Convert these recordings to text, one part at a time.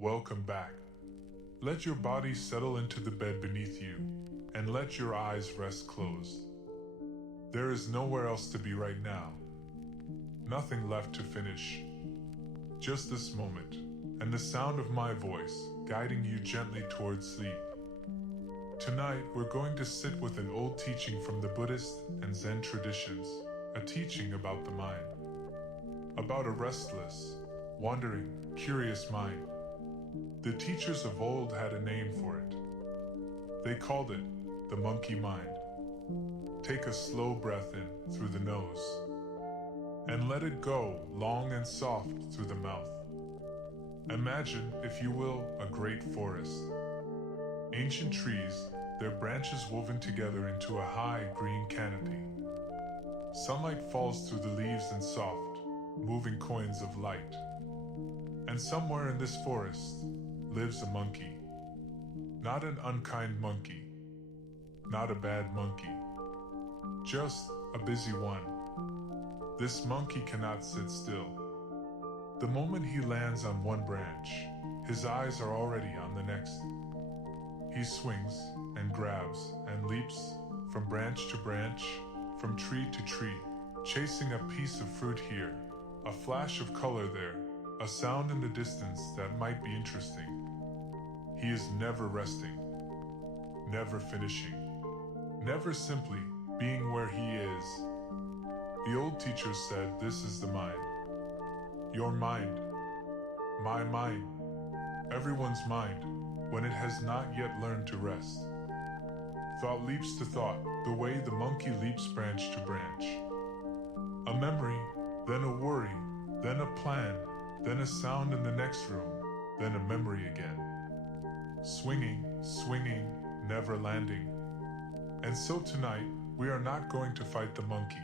Welcome back. Let your body settle into the bed beneath you, and let your eyes rest closed. There is nowhere else to be right now. Nothing left to finish. Just this moment, and the sound of my voice guiding you gently towards sleep. Tonight, we're going to sit with an old teaching from the Buddhist and Zen traditions, a teaching about the mind. About a restless, wandering, curious mind. The teachers of old had a name for it. They called it the monkey mind. Take a slow breath in through the nose, and let it go long and soft through the mouth. Imagine, if you will, a great forest. Ancient trees, their branches woven together into a high green canopy. Sunlight falls through the leaves in soft, moving coins of light. And somewhere in this forest lives a monkey. Not an unkind monkey. Not a bad monkey. Just a busy one. This monkey cannot sit still. The moment he lands on one branch, his eyes are already on the next. He swings and grabs and leaps from branch to branch, from tree to tree, chasing a piece of fruit here, a flash of color there, a sound in the distance that might be interesting. He is never resting, never finishing, never simply being where he is. The old teachers said this is the mind. Your mind, my mind, everyone's mind, when it has not yet learned to rest. Thought leaps to thought, the way the monkey leaps branch to branch. A memory, then a worry, then a plan, then a sound in the next room, then a memory again. Swinging, swinging, never landing. And so tonight, we are not going to fight the monkey.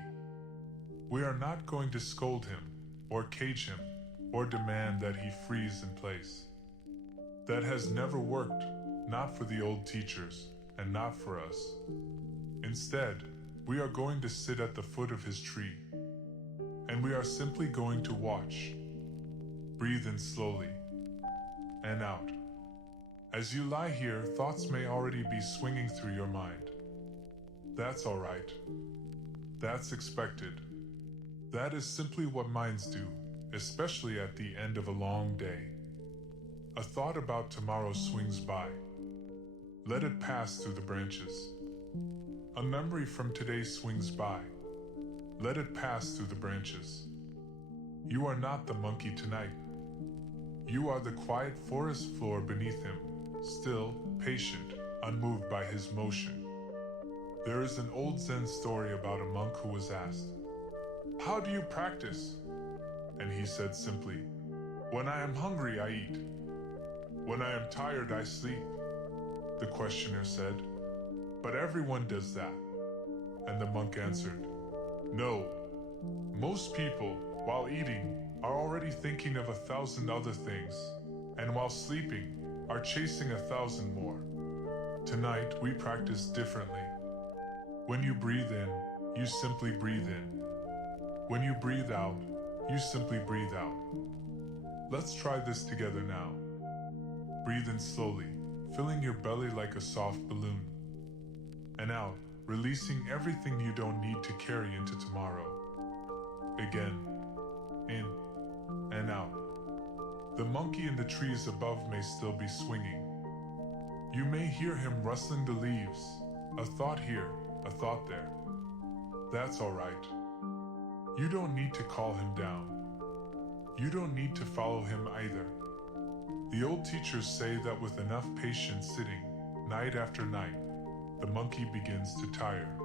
We are not going to scold him, or cage him, or demand that he freeze in place. That has never worked, not for the old teachers, and not for us. Instead, we are going to sit at the foot of his tree, and we are simply going to watch. Breathe in slowly, and out. As you lie here, thoughts may already be swinging through your mind. That's all right. That's expected. That is simply what minds do, especially at the end of a long day. A thought about tomorrow swings by. Let it pass through the branches. A memory from today swings by. Let it pass through the branches. You are not the monkey tonight. You are the quiet forest floor beneath him, still, patient, unmoved by his motion. There is an old Zen story about a monk who was asked, "How do you practice?" And he said simply, "When I am hungry, I eat. When I am tired, I sleep." The questioner said, "But everyone does that." And the monk answered, "No. Most people, while eating, are already thinking of 1,000 other things, and while sleeping, are chasing 1,000 more. Tonight, we practice differently. When you breathe in, you simply breathe in. When you breathe out, you simply breathe out. Let's try this together now. Breathe in slowly, filling your belly like a soft balloon. And out, releasing everything you don't need to carry into tomorrow. Again, in and out. The monkey in the trees above may still be swinging. You may hear him rustling the leaves, a thought here, a thought there. That's all right. You don't need to call him down. You don't need to follow him either. The old teachers say that with enough patience sitting, night after night, the monkey begins to tire.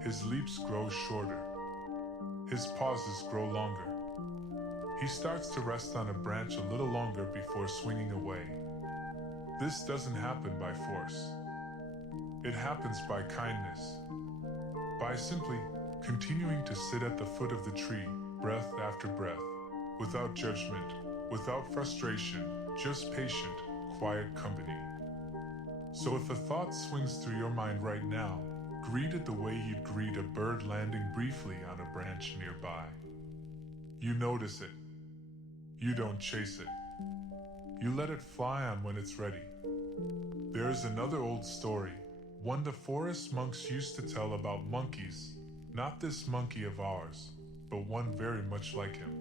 His leaps grow shorter. His pauses grow longer. He starts to rest on a branch a little longer before swinging away. This doesn't happen by force. It happens by kindness. By simply continuing to sit at the foot of the tree, breath after breath, without judgment, without frustration, just patient, quiet company. So if a thought swings through your mind right now, greet it the way you'd greet a bird landing briefly on a branch nearby. You notice it. You don't chase it. You let it fly on when it's ready. There is another old story, one the forest monks used to tell about monkeys, not this monkey of ours, but one very much like him.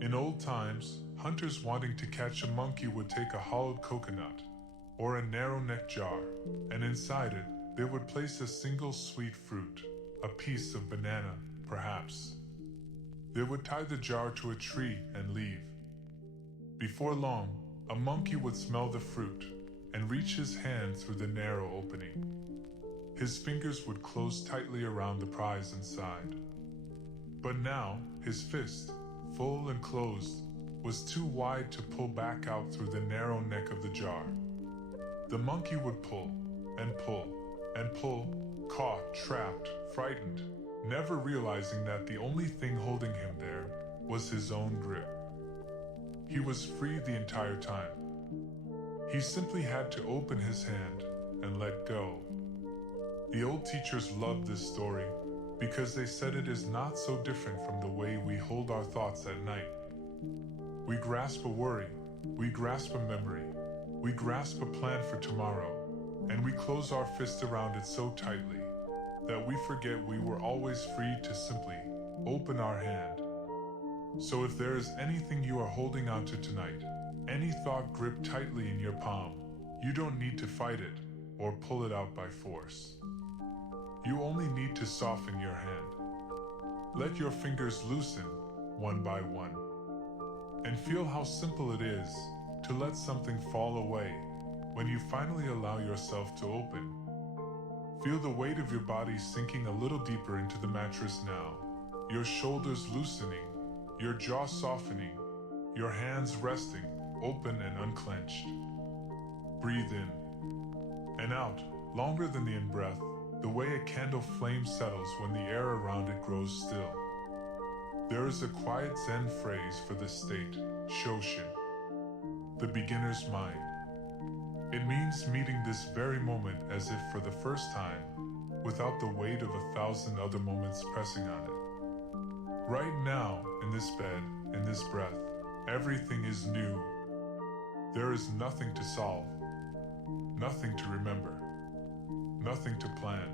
In old times, hunters wanting to catch a monkey would take a hollowed coconut, or a narrow-necked jar, and inside it, they would place a single sweet fruit, a piece of banana, perhaps. They would tie the jar to a tree and leave. Before long, a monkey would smell the fruit and reach his hand through the narrow opening. His fingers would close tightly around the prize inside. But now, his fist, full and closed, was too wide to pull back out through the narrow neck of the jar. The monkey would pull, and pull, and pull, caught, trapped, frightened, never realizing that the only thing holding him there was his own grip. He was free the entire time. He simply had to open his hand and let go. The old teachers loved this story because they said it is not so different from the way we hold our thoughts at night. We grasp a worry, we grasp a memory, we grasp a plan for tomorrow, and we close our fist around it so tightly that we forget we were always free to simply open our hand. So if there is anything you are holding onto tonight, any thought gripped tightly in your palm, you don't need to fight it or pull it out by force. You only need to soften your hand. Let your fingers loosen one by one, and feel how simple it is to let something fall away when you finally allow yourself to open. Feel the weight of your body sinking a little deeper into the mattress now, your shoulders loosening, your jaw softening, your hands resting, open and unclenched. Breathe in and out, longer than the in-breath, the way a candle flame settles when the air around it grows still. There is a quiet Zen phrase for this state, Shoshin, the beginner's mind. It means meeting this very moment as if for the first time, without the weight of 1,000 other moments pressing on it. Right now, in this bed, in this breath, everything is new. There is nothing to solve, nothing to remember, nothing to plan.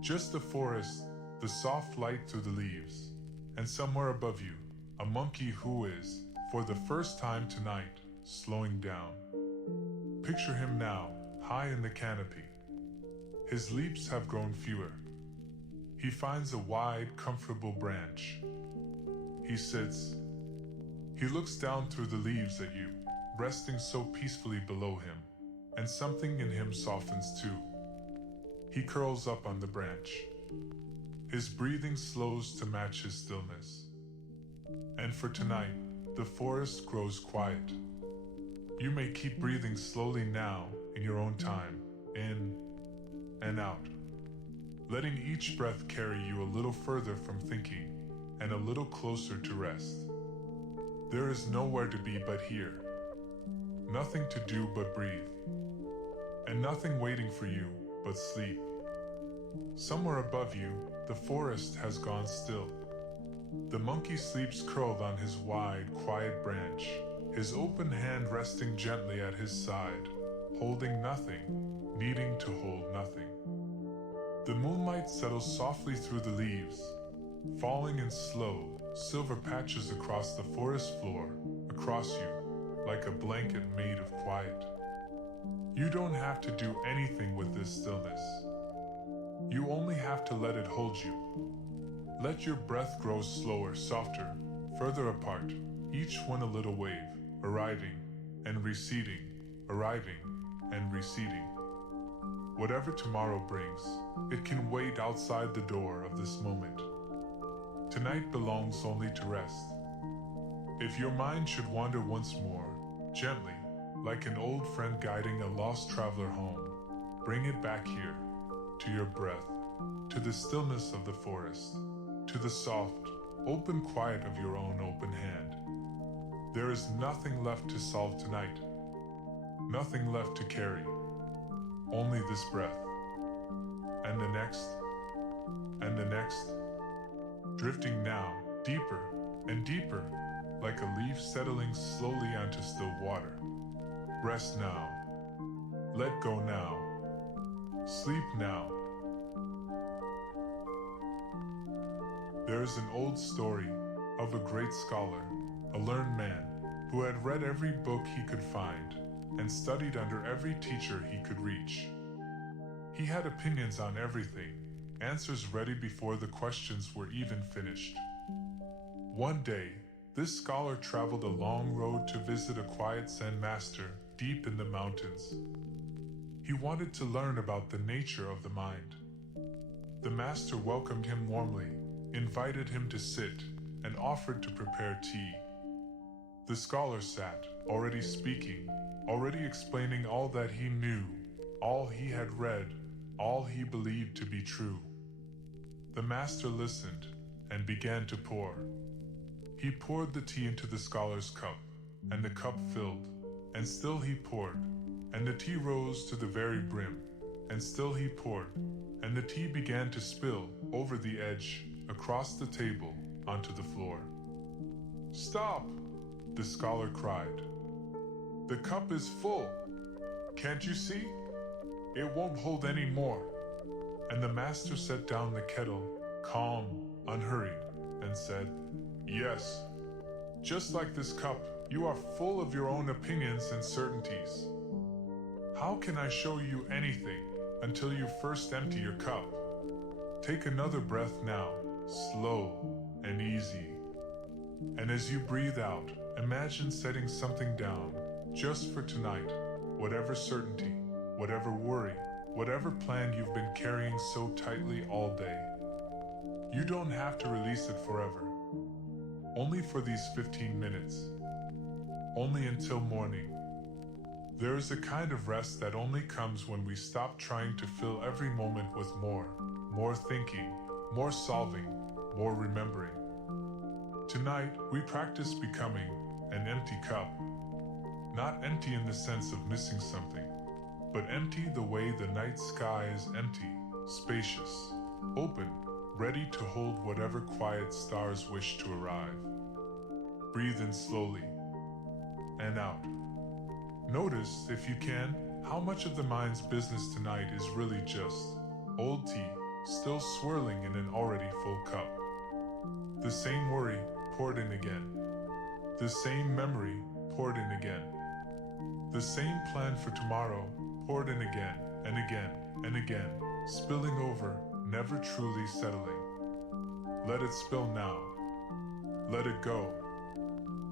Just the forest, the soft light through the leaves, and somewhere above you, a monkey who is, for the first time tonight, slowing down. Picture him now, high in the canopy. His leaps have grown fewer. He finds a wide, comfortable branch. He sits. He looks down through the leaves at you, resting so peacefully below him, and something in him softens too. He curls up on the branch. His breathing slows to match his stillness. And for tonight, the forest grows quiet. You may keep breathing slowly now in your own time, in and out, letting each breath carry you a little further from thinking and a little closer to rest. There is nowhere to be but here, nothing to do but breathe, and nothing waiting for you but sleep. Somewhere above you, the forest has gone still. The monkey sleeps curled on his wide, quiet branch, his open hand resting gently at his side, holding nothing, needing to hold nothing. The moonlight settles softly through the leaves, falling in slow, silver patches across the forest floor, across you, like a blanket made of quiet. You don't have to do anything with this stillness. You only have to let it hold you. Let your breath grow slower, softer, further apart, each one a little wave, arriving and receding, arriving and receding. Whatever tomorrow brings, it can wait outside the door of this moment. Tonight belongs only to rest. If your mind should wander once more, gently, like an old friend guiding a lost traveler home, bring it back here, to your breath, to the stillness of the forest, to the soft, open quiet of your own open hand. There is nothing left to solve tonight, nothing left to carry, only this breath, and the next, and the next, drifting now, deeper and deeper, like a leaf settling slowly onto still water. Rest now. Let go now. Sleep now. There is an old story of a great scholar, a learned man, who had read every book he could find and studied under every teacher he could reach. He had opinions on everything, answers ready before the questions were even finished. One day, this scholar traveled a long road to visit a quiet Zen master deep in the mountains. He wanted to learn about the nature of the mind. The master welcomed him warmly, invited him to sit, and offered to prepare tea. The scholar sat, already speaking, already explaining all that he knew, all he had read, all he believed to be true. The master listened and began to pour. He poured the tea into the scholar's cup, and the cup filled, and still he poured, and the tea rose to the very brim, and still he poured, and the tea began to spill over the edge, across the table, onto the floor. "Stop!" the scholar cried. "The cup is full. Can't you see? It won't hold any more." And the master set down the kettle, calm, unhurried, and said, "Yes, just like this cup, you are full of your own opinions and certainties. How can I show you anything until you first empty your cup? Take another breath now, slow and easy. And as you breathe out, imagine setting something down, just for tonight, whatever certainty, whatever worry, whatever plan you've been carrying so tightly all day. You don't have to release it forever. Only for these 15 minutes. Only until morning. There is a kind of rest that only comes when we stop trying to fill every moment with more thinking, more solving, more remembering. Tonight, we practice becoming an empty cup. Not empty in the sense of missing something, but empty the way the night sky is empty, spacious, open, ready to hold whatever quiet stars wish to arrive. Breathe in slowly and out. Notice, if you can, how much of the mind's business tonight is really just old tea, still swirling in an already full cup. The same worry poured in again. The same memory poured in again. The same plan for tomorrow poured in again and again and again, spilling over, never truly settling. Let it spill now. Let it go.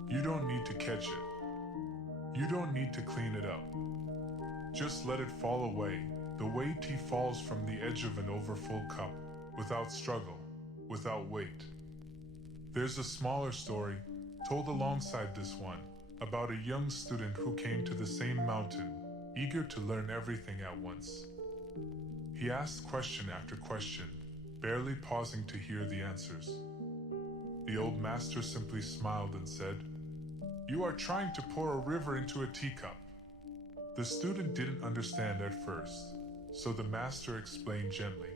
You don't need to catch it. You don't need to clean it up. Just let it fall away, the way tea falls from the edge of an overfull cup, without struggle, without weight. There's a smaller story, told alongside this one, about a young student who came to the same mountain, eager to learn everything at once. He asked question after question, barely pausing to hear the answers. The old master simply smiled and said, "You are trying to pour a river into a teacup." The student didn't understand at first, so the master explained gently.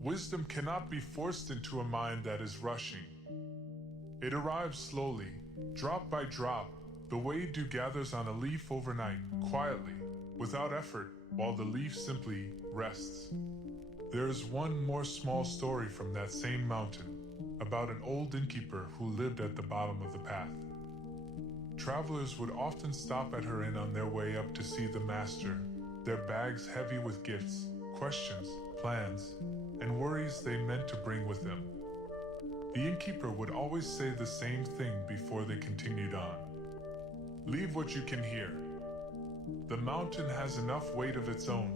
Wisdom cannot be forced into a mind that is rushing. It arrives slowly, drop by drop, the way dew gathers on a leaf overnight, quietly, without effort, while the leaf simply rests. There is one more small story from that same mountain, about an old innkeeper who lived at the bottom of the path. Travelers would often stop at her inn on their way up to see the master, their bags heavy with gifts, questions, plans, and worries they meant to bring with them. The innkeeper would always say the same thing before they continued on. "Leave what you can hear. The mountain has enough weight of its own.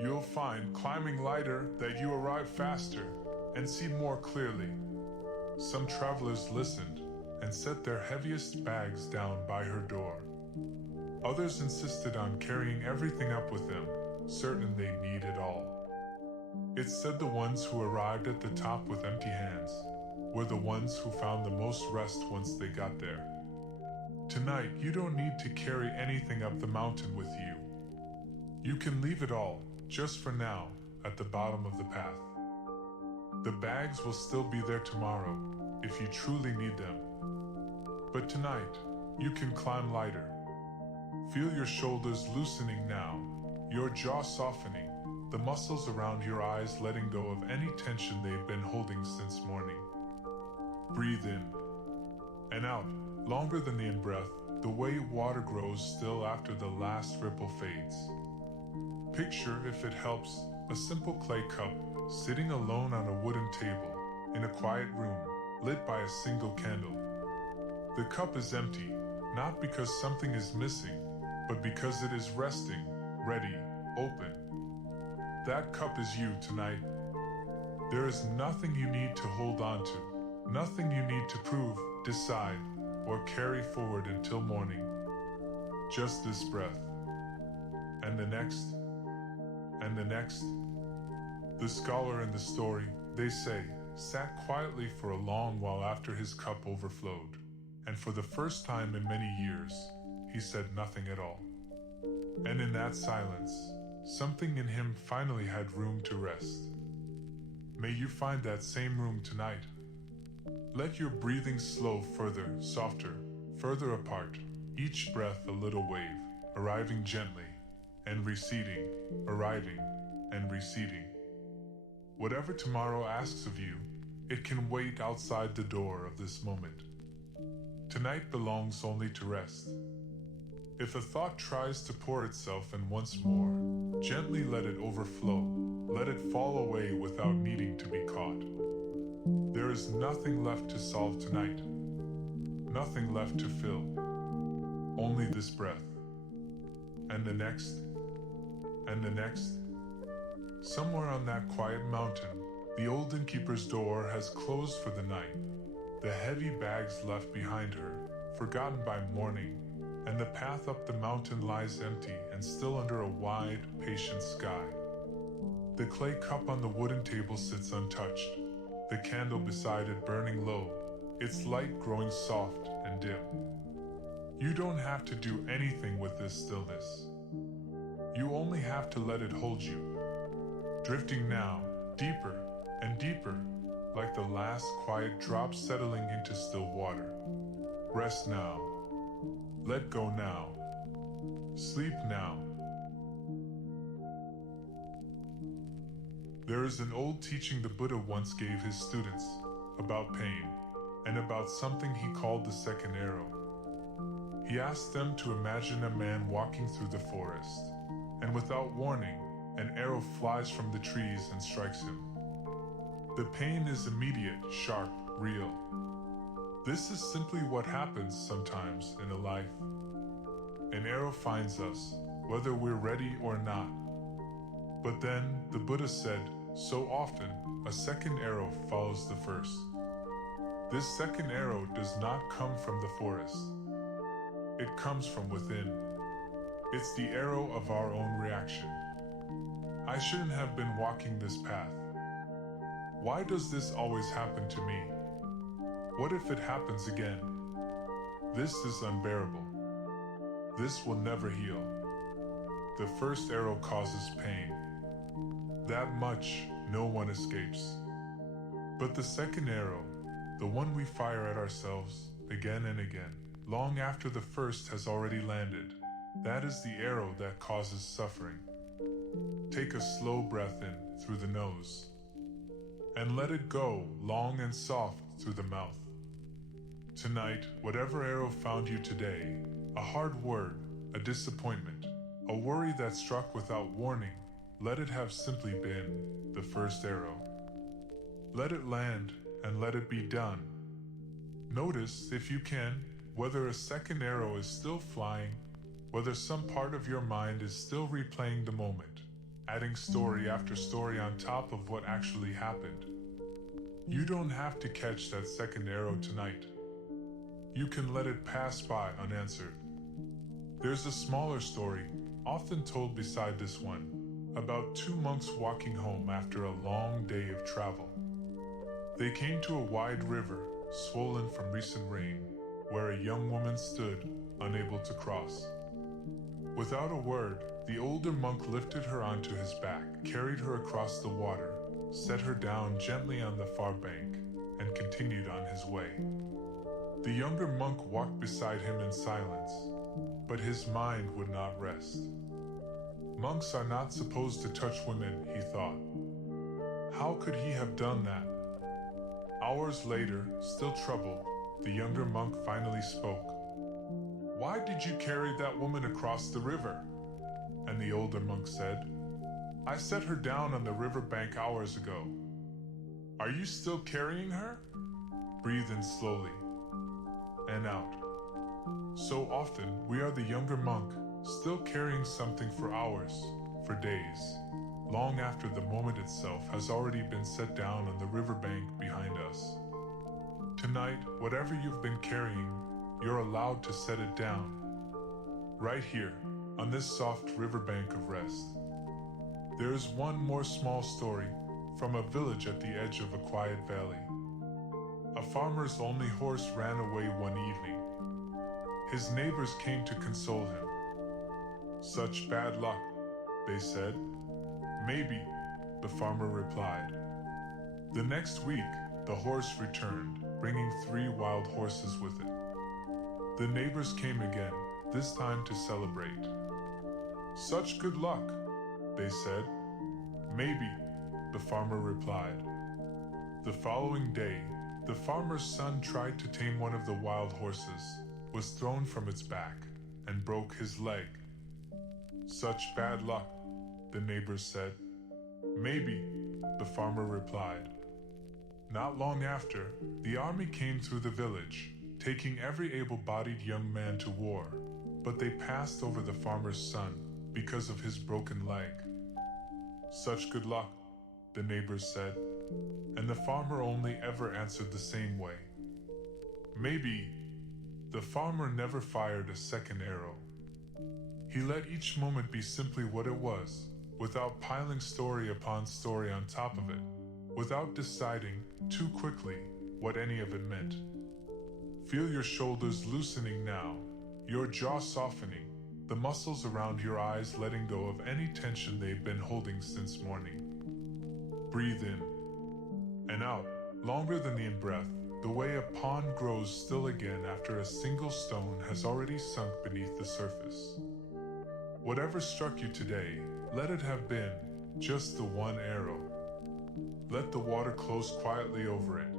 You'll find climbing lighter that you arrive faster and see more clearly." Some travelers listened and set their heaviest bags down by her door. Others insisted on carrying everything up with them, certain they'd need it all. It said the ones who arrived at the top with empty hands were the ones who found the most rest once they got there. Tonight, you don't need to carry anything up the mountain with you. You can leave it all, just for now, at the bottom of the path. The bags will still be there tomorrow, if you truly need them. But tonight, you can climb lighter. Feel your shoulders loosening now, your jaw softening, the muscles around your eyes letting go of any tension they've been holding since morning. Breathe in and out, longer than the in-breath, the way water grows still after the last ripple fades. Picture, if it helps, a simple clay cup sitting alone on a wooden table in a quiet room, lit by a single candle. The cup is empty, not because something is missing, but because it is resting, ready, open. That cup is you tonight. There is nothing you need to hold on to, nothing you need to prove, decide, or carry forward until morning. Just this breath. And the next. And the next. The scholar in the story, they say, sat quietly for a long while after his cup overflowed, and for the first time in many years, he said nothing at all. And in that silence, something in him finally had room to rest. May you find that same room tonight. Let your breathing slow further, softer, further apart, each breath a little wave, arriving gently, and receding, arriving, and receding. Whatever tomorrow asks of you, it can wait outside the door of this moment. Tonight belongs only to rest. If a thought tries to pour itself in once more, gently let it overflow, let it fall away without needing to be caught. There is nothing left to solve tonight, nothing left to fill, only this breath, and the next, and the next. Somewhere on that quiet mountain, the old innkeeper's door has closed for the night, the heavy bags left behind her, forgotten by morning, and the path up the mountain lies empty and still under a wide, patient sky. The clay cup on the wooden table sits untouched, the candle beside it burning low, its light growing soft and dim. You don't have to do anything with this stillness. You only have to let it hold you, drifting now, deeper and deeper, like the last quiet drop settling into still water. Rest now. Let go now. Sleep now. There is an old teaching the Buddha once gave his students about pain and about something he called the second arrow. He asked them to imagine a man walking through the forest, and without warning, an arrow flies from the trees and strikes him. The pain is immediate, sharp, real. This is simply what happens sometimes in a life. An arrow finds us, whether we're ready or not. But then, the Buddha said, so often, a second arrow follows the first. This second arrow does not come from the forest. It comes from within. It's the arrow of our own reaction. I shouldn't have been walking this path. Why does this always happen to me? What if it happens again? This is unbearable. This will never heal. The first arrow causes pain. That much no one escapes. But the second arrow, the one we fire at ourselves again and again, long after the first has already landed, that is the arrow that causes suffering. Take a slow breath in through the nose, and let it go long and soft through the mouth. Tonight, whatever arrow found you today, a hard word, a disappointment, a worry that struck without warning, let it have simply been the first arrow. Let it land and let it be done. Notice, if you can, whether a second arrow is still flying, whether some part of your mind is still replaying the moment, adding story after story on top of what actually happened. You don't have to catch that second arrow tonight. You can let it pass by unanswered. There's a smaller story, often told beside this one, about two monks walking home after a long day of travel. They came to a wide river, swollen from recent rain, where a young woman stood, unable to cross. Without a word, the older monk lifted her onto his back, carried her across the water, set her down gently on the far bank, and continued on his way. The younger monk walked beside him in silence, but his mind would not rest. Monks are not supposed to touch women, he thought. How could he have done that? Hours later, still troubled, the younger monk finally spoke. "Why did you carry that woman across the river?" And the older monk said, "I set her down on the river bank hours ago." "Are you still carrying her?" Breathe in slowly and out. So often, we are the younger monk, still carrying something for hours, for days, long after the moment itself has already been set down on the riverbank behind us. Tonight, whatever you've been carrying, you're allowed to set it down. Right here, on this soft riverbank of rest. There is one more small story from a village at the edge of a quiet valley. A farmer's only horse ran away one evening. His neighbors came to console him. "Such bad luck," they said. "Maybe," the farmer replied. The next week, the horse returned, bringing 3 wild horses with it. The neighbors came again, this time to celebrate. "Such good luck," they said. "Maybe," the farmer replied. The following day, the farmer's son tried to tame one of the wild horses, was thrown from its back, and broke his leg. "Such bad luck," the neighbors said. "Maybe," the farmer replied. Not long after, the army came through the village, taking every able-bodied young man to war, but they passed over the farmer's son because of his broken leg. "Such good luck," the neighbors said, and the farmer only ever answered the same way. "Maybe." The farmer never fired a second arrow. He let each moment be simply what it was, without piling story upon story on top of it, without deciding too quickly what any of it meant. Feel your shoulders loosening now, your jaw softening, the muscles around your eyes letting go of any tension they've been holding since morning. Breathe in and out, longer than the in-breath, the way a pond grows still again after a single stone has already sunk beneath the surface. Whatever struck you today, let it have been just the one arrow. Let the water close quietly over it,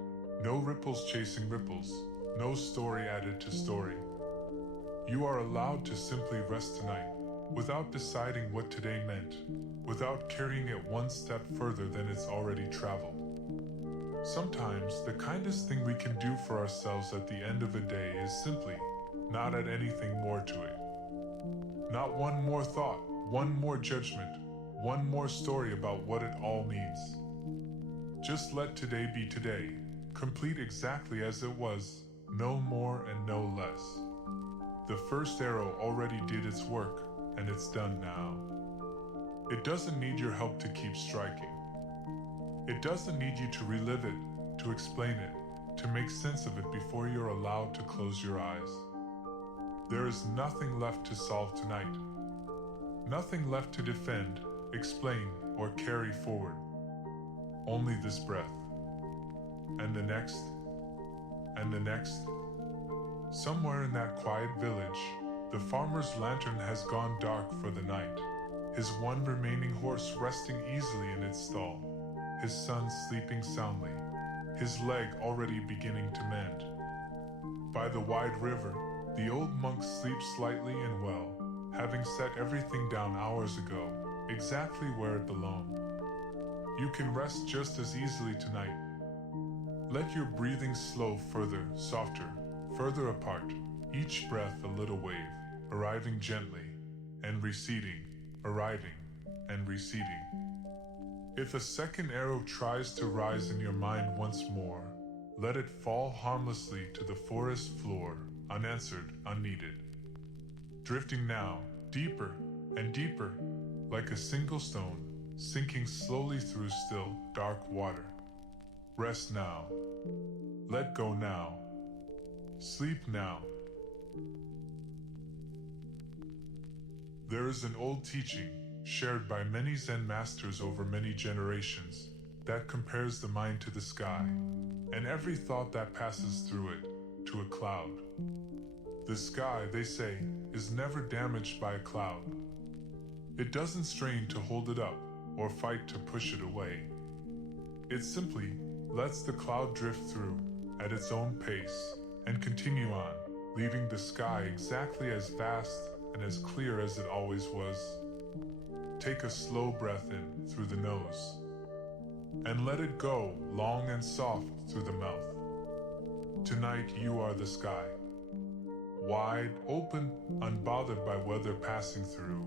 no ripples chasing ripples, no story added to story. You are allowed to simply rest tonight, without deciding what today meant, without carrying it one step further than it's already traveled. Sometimes the kindest thing we can do for ourselves at the end of a day is simply not add anything more to it. Not one more thought, one more judgment, one more story about what it all means. Just let today be today, complete exactly as it was, no more and no less. The first arrow already did its work, and it's done now. It doesn't need your help to keep striking. It doesn't need you to relive it, to explain it, to make sense of it before you're allowed to close your eyes. There is nothing left to solve tonight. Nothing left to defend, explain, or carry forward. Only this breath. And the next. And the next. Somewhere in that quiet village, the farmer's lantern has gone dark for the night. His one remaining horse resting easily in its stall. His son sleeping soundly. His leg already beginning to mend. By the wide river, the old monk sleeps lightly and well, having set everything down hours ago, exactly where it belonged. You can rest just as easily tonight. Let your breathing slow further, softer, further apart, each breath a little wave, arriving gently, and receding, arriving, and receding. If a second arrow tries to rise in your mind once more, let it fall harmlessly to the forest floor, unanswered, unneeded. Drifting now, deeper and deeper, like a single stone, sinking slowly through still, dark water. Rest now. Let go now. Sleep now. There is an old teaching, shared by many Zen masters over many generations, that compares the mind to the sky, and every thought that passes through it, to into a cloud. The sky, they say, is never damaged by a cloud. It doesn't strain to hold it up or fight to push it away. It simply lets the cloud drift through at its own pace and continue on, leaving the sky exactly as vast and as clear as it always was. Take a slow breath in through the nose and let it go long and soft through the mouth. Tonight you are the sky, wide open, unbothered by weather passing through.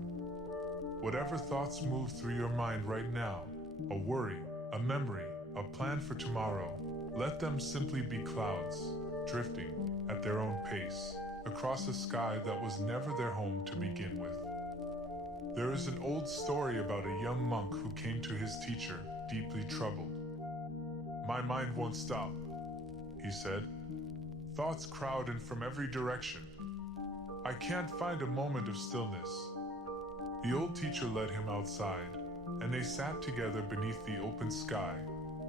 Whatever thoughts move through your mind right now, a worry, a memory, a plan for tomorrow, let them simply be clouds, drifting at their own pace across a sky that was never their home to begin with. There is an old story about a young monk who came to his teacher, deeply troubled. "My mind won't stop," he said. "Thoughts crowd in from every direction. I can't find a moment of stillness." The old teacher led him outside, and they sat together beneath the open sky,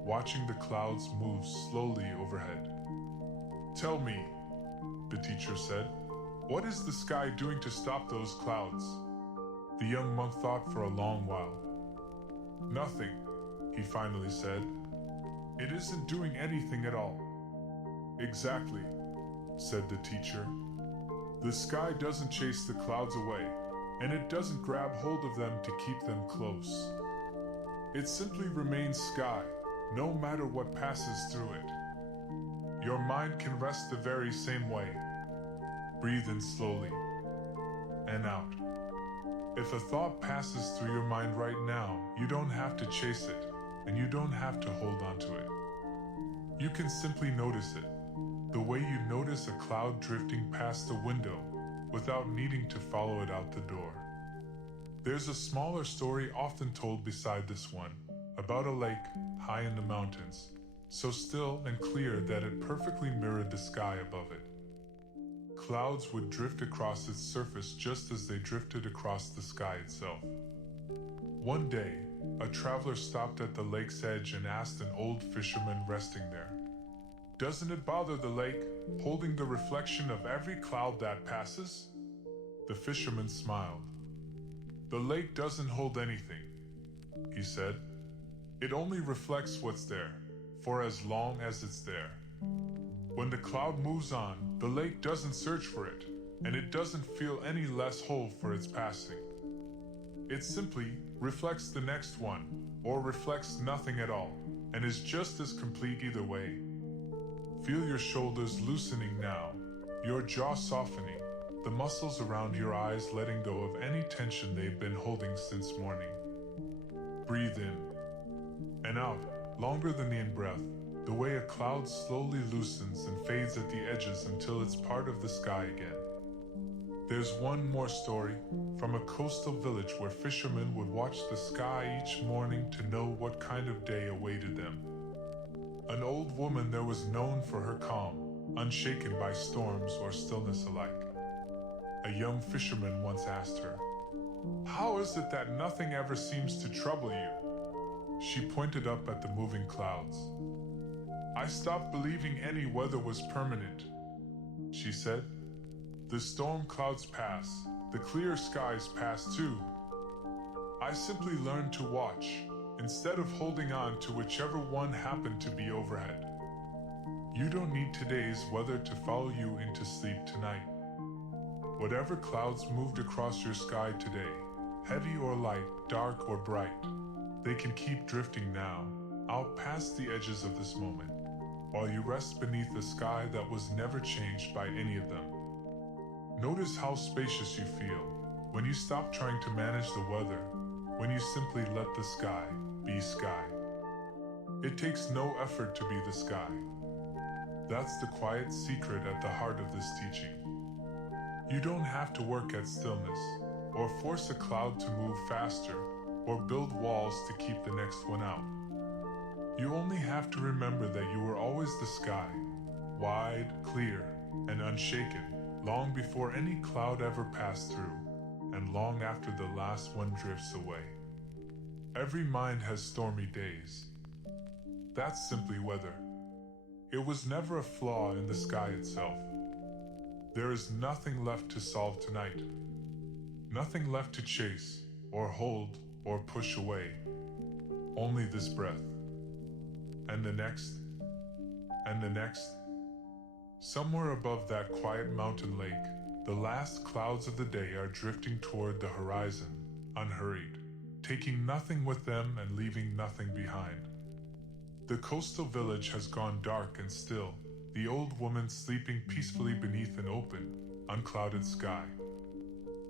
watching the clouds move slowly overhead. "Tell me," the teacher said, "what is the sky doing to stop those clouds?" The young monk thought for a long while. "Nothing," he finally said. "It isn't doing anything at all." "Exactly," said the teacher. "The sky doesn't chase the clouds away, and it doesn't grab hold of them to keep them close. It simply remains sky, no matter what passes through it. Your mind can rest the very same way. Breathe in slowly and out. If a thought passes through your mind right now, you don't have to chase it, and you don't have to hold on to it. You can simply notice it, the way you notice a cloud drifting past the window without needing to follow it out the door. There's a smaller story often told beside this one, about a lake high in the mountains, so still and clear that it perfectly mirrored the sky above it. Clouds would drift across its surface just as they drifted across the sky itself. One day, a traveler stopped at the lake's edge and asked an old fisherman resting there, "Doesn't it bother the lake, holding the reflection of every cloud that passes?" The fisherman smiled. "The lake doesn't hold anything," he said. "It only reflects what's there, for as long as it's there. When the cloud moves on, the lake doesn't search for it, and it doesn't feel any less whole for its passing. It simply reflects the next one, or reflects nothing at all, and is just as complete either way. Feel your shoulders loosening now, your jaw softening, the muscles around your eyes letting go of any tension they've been holding since morning. Breathe in and out, longer than the in-breath, the way a cloud slowly loosens and fades at the edges until it's part of the sky again. There's one more story, from a coastal village where fishermen would watch the sky each morning to know what kind of day awaited them. An old woman there was known for her calm, unshaken by storms or stillness alike. A young fisherman once asked her, "How is it that nothing ever seems to trouble you?" She pointed up at the moving clouds. "I stopped believing any weather was permanent," she said. "The storm clouds pass, the clear skies pass too. I simply learned to watch, instead of holding on to whichever one happened to be overhead. You don't need today's weather to follow you into sleep tonight. Whatever clouds moved across your sky today, heavy or light, dark or bright, they can keep drifting now, out past the edges of this moment, while you rest beneath a sky that was never changed by any of them. Notice how spacious you feel when you stop trying to manage the weather, when you simply let the sky be sky. It takes no effort to be the sky. That's the quiet secret at the heart of this teaching. You don't have to work at stillness, or force a cloud to move faster, or build walls to keep the next one out. You only have to remember that you were always the sky, wide, clear, and unshaken, long before any cloud ever passed through, and long after the last one drifts away. Every mind has stormy days. That's simply weather. It was never a flaw in the sky itself. There is nothing left to solve tonight. Nothing left to chase, or hold, or push away. Only this breath. And the next. And the next. Somewhere above that quiet mountain lake, the last clouds of the day are drifting toward the horizon, unhurried, taking nothing with them and leaving nothing behind. The coastal village has gone dark and still, the old woman sleeping peacefully beneath an open, unclouded sky.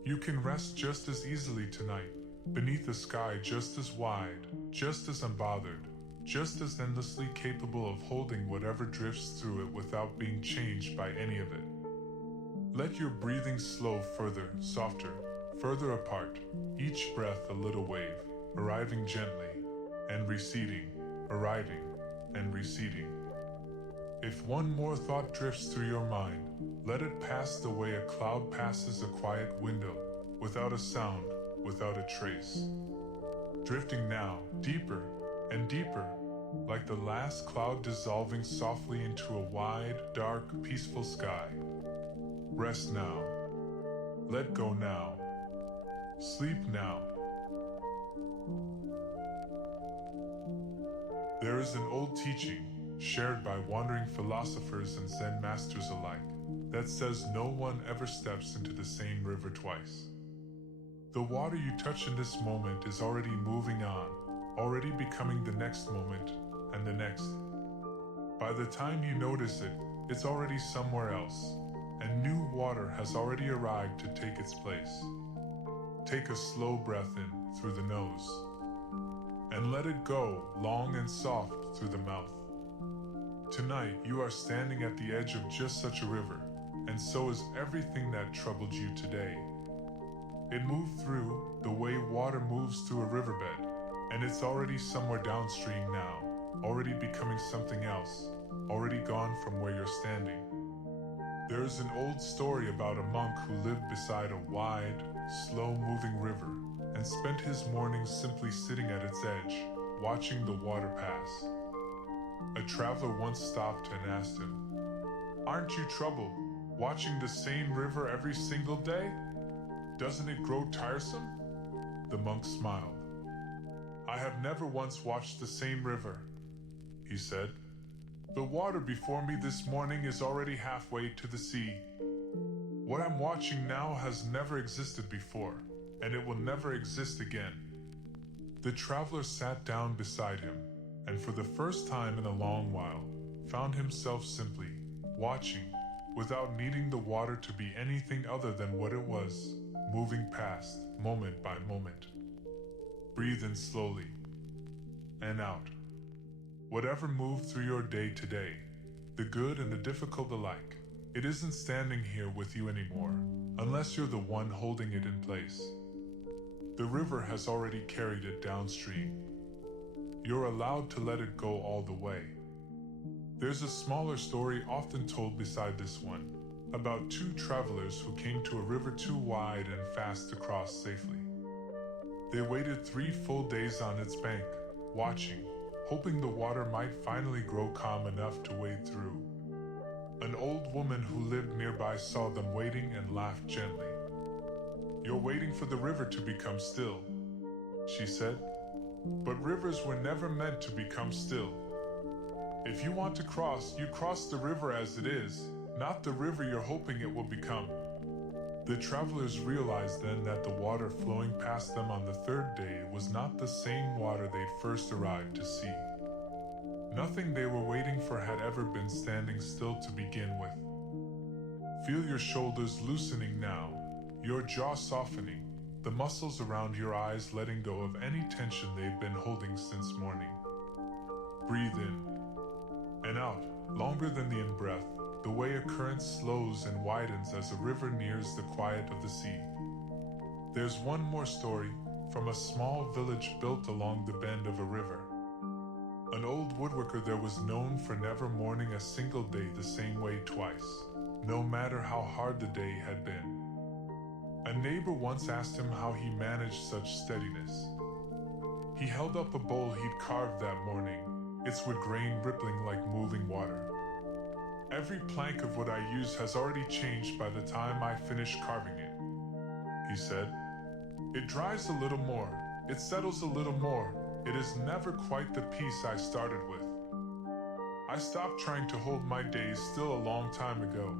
You can rest just as easily tonight, beneath a sky just as wide, just as unbothered, just as endlessly capable of holding whatever drifts through it without being changed by any of it. Let your breathing slow further, softer, further apart, each breath a little wave, arriving gently, and receding, arriving, and receding. If one more thought drifts through your mind, let it pass the way a cloud passes a quiet window, without a sound, without a trace. Drifting now, deeper and deeper, like the last cloud dissolving softly into a wide, dark, peaceful sky. Rest now. Let go now. Sleep now. There is an old teaching, shared by wandering philosophers and Zen masters alike, that says no one ever steps into the same river twice. The water you touch in this moment is already moving on, already becoming the next moment, and the next. By the time you notice it, it's already somewhere else, and new water has already arrived to take its place. Take a slow breath in through the nose, and let it go long and soft through the mouth. Tonight, you are standing at the edge of just such a river, and so is everything that troubled you today. It moved through the way water moves through a riverbed, and it's already somewhere downstream now, already becoming something else, already gone from where you're standing. There is an old story about a monk who lived beside a wide, slow-moving river, and spent his mornings simply sitting at its edge, watching the water pass. A traveler once stopped and asked him, "Aren't you troubled, watching the same river every single day? Doesn't it grow tiresome?" The monk smiled. "I have never once watched the same river," he said. "The water before me this morning is already halfway to the sea. What I'm watching now has never existed before, and it will never exist again." The traveler sat down beside him, and for the first time in a long while, found himself simply watching, without needing the water to be anything other than what it was, moving past, moment by moment. Breathe in slowly, and out. Whatever moved through your day today, the good and the difficult alike, it isn't standing here with you anymore, unless you're the one holding it in place. The river has already carried it downstream. You're allowed to let it go all the way. There's a smaller story often told beside this one, about two travelers who came to a river too wide and fast to cross safely. They waited 3 full days on its bank, watching, hoping the water might finally grow calm enough to wade through. An old woman who lived nearby saw them waiting and laughed gently. "You're waiting for the river to become still," she said. "But rivers were never meant to become still. If you want to cross, you cross the river as it is, not the river you're hoping it will become." The travelers realized then that the water flowing past them on the 3rd day was not the same water they'd first arrived to see. Nothing they were waiting for had ever been standing still to begin with. Feel your shoulders loosening now, your jaw softening, the muscles around your eyes letting go of any tension they've been holding since morning. Breathe in and out, longer than the in-breath, the way a current slows and widens as a river nears the quiet of the sea. There's one more story, from a small village built along the bend of a river. An old woodworker there was known for never mourning a single day the same way twice, no matter how hard the day had been. A neighbor once asked him how he managed such steadiness. He held up a bowl he'd carved that morning, its wood grain rippling like moving water. Every plank of wood I use has already changed by the time I finish carving it, he said. It dries a little more, it settles a little more, it is never quite the piece I started with. I stopped trying to hold my days still a long time ago.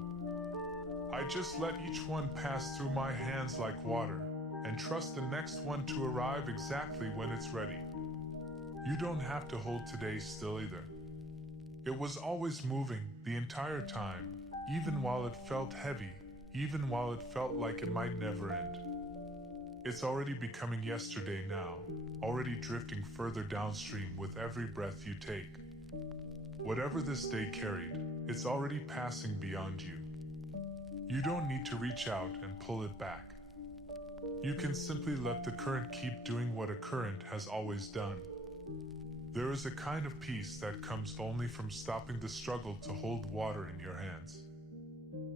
I just let each one pass through my hands like water, and trust the next one to arrive exactly when it's ready. You don't have to hold today still either. It was always moving the entire time, even while it felt heavy, even while it felt like it might never end. It's already becoming yesterday now, already drifting further downstream with every breath you take. Whatever this day carried, it's already passing beyond you. You don't need to reach out and pull it back. You can simply let the current keep doing what a current has always done. There is a kind of peace that comes only from stopping the struggle to hold water in your hands.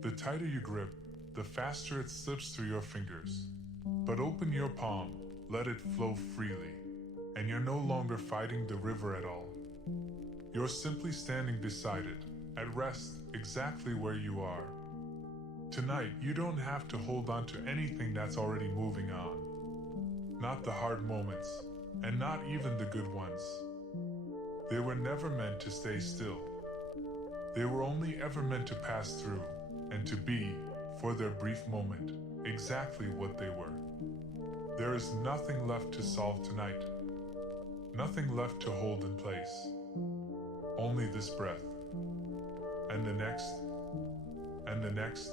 The tighter you grip, the faster it slips through your fingers. But open your palm, let it flow freely, and you're no longer fighting the river at all. You're simply standing beside it, at rest exactly where you are. Tonight, you don't have to hold on to anything that's already moving on. Not the hard moments, and not even the good ones. They were never meant to stay still. They were only ever meant to pass through, and to be, for their brief moment, exactly what they were. There is nothing left to solve tonight. Nothing left to hold in place. Only this breath. And the next. And the next.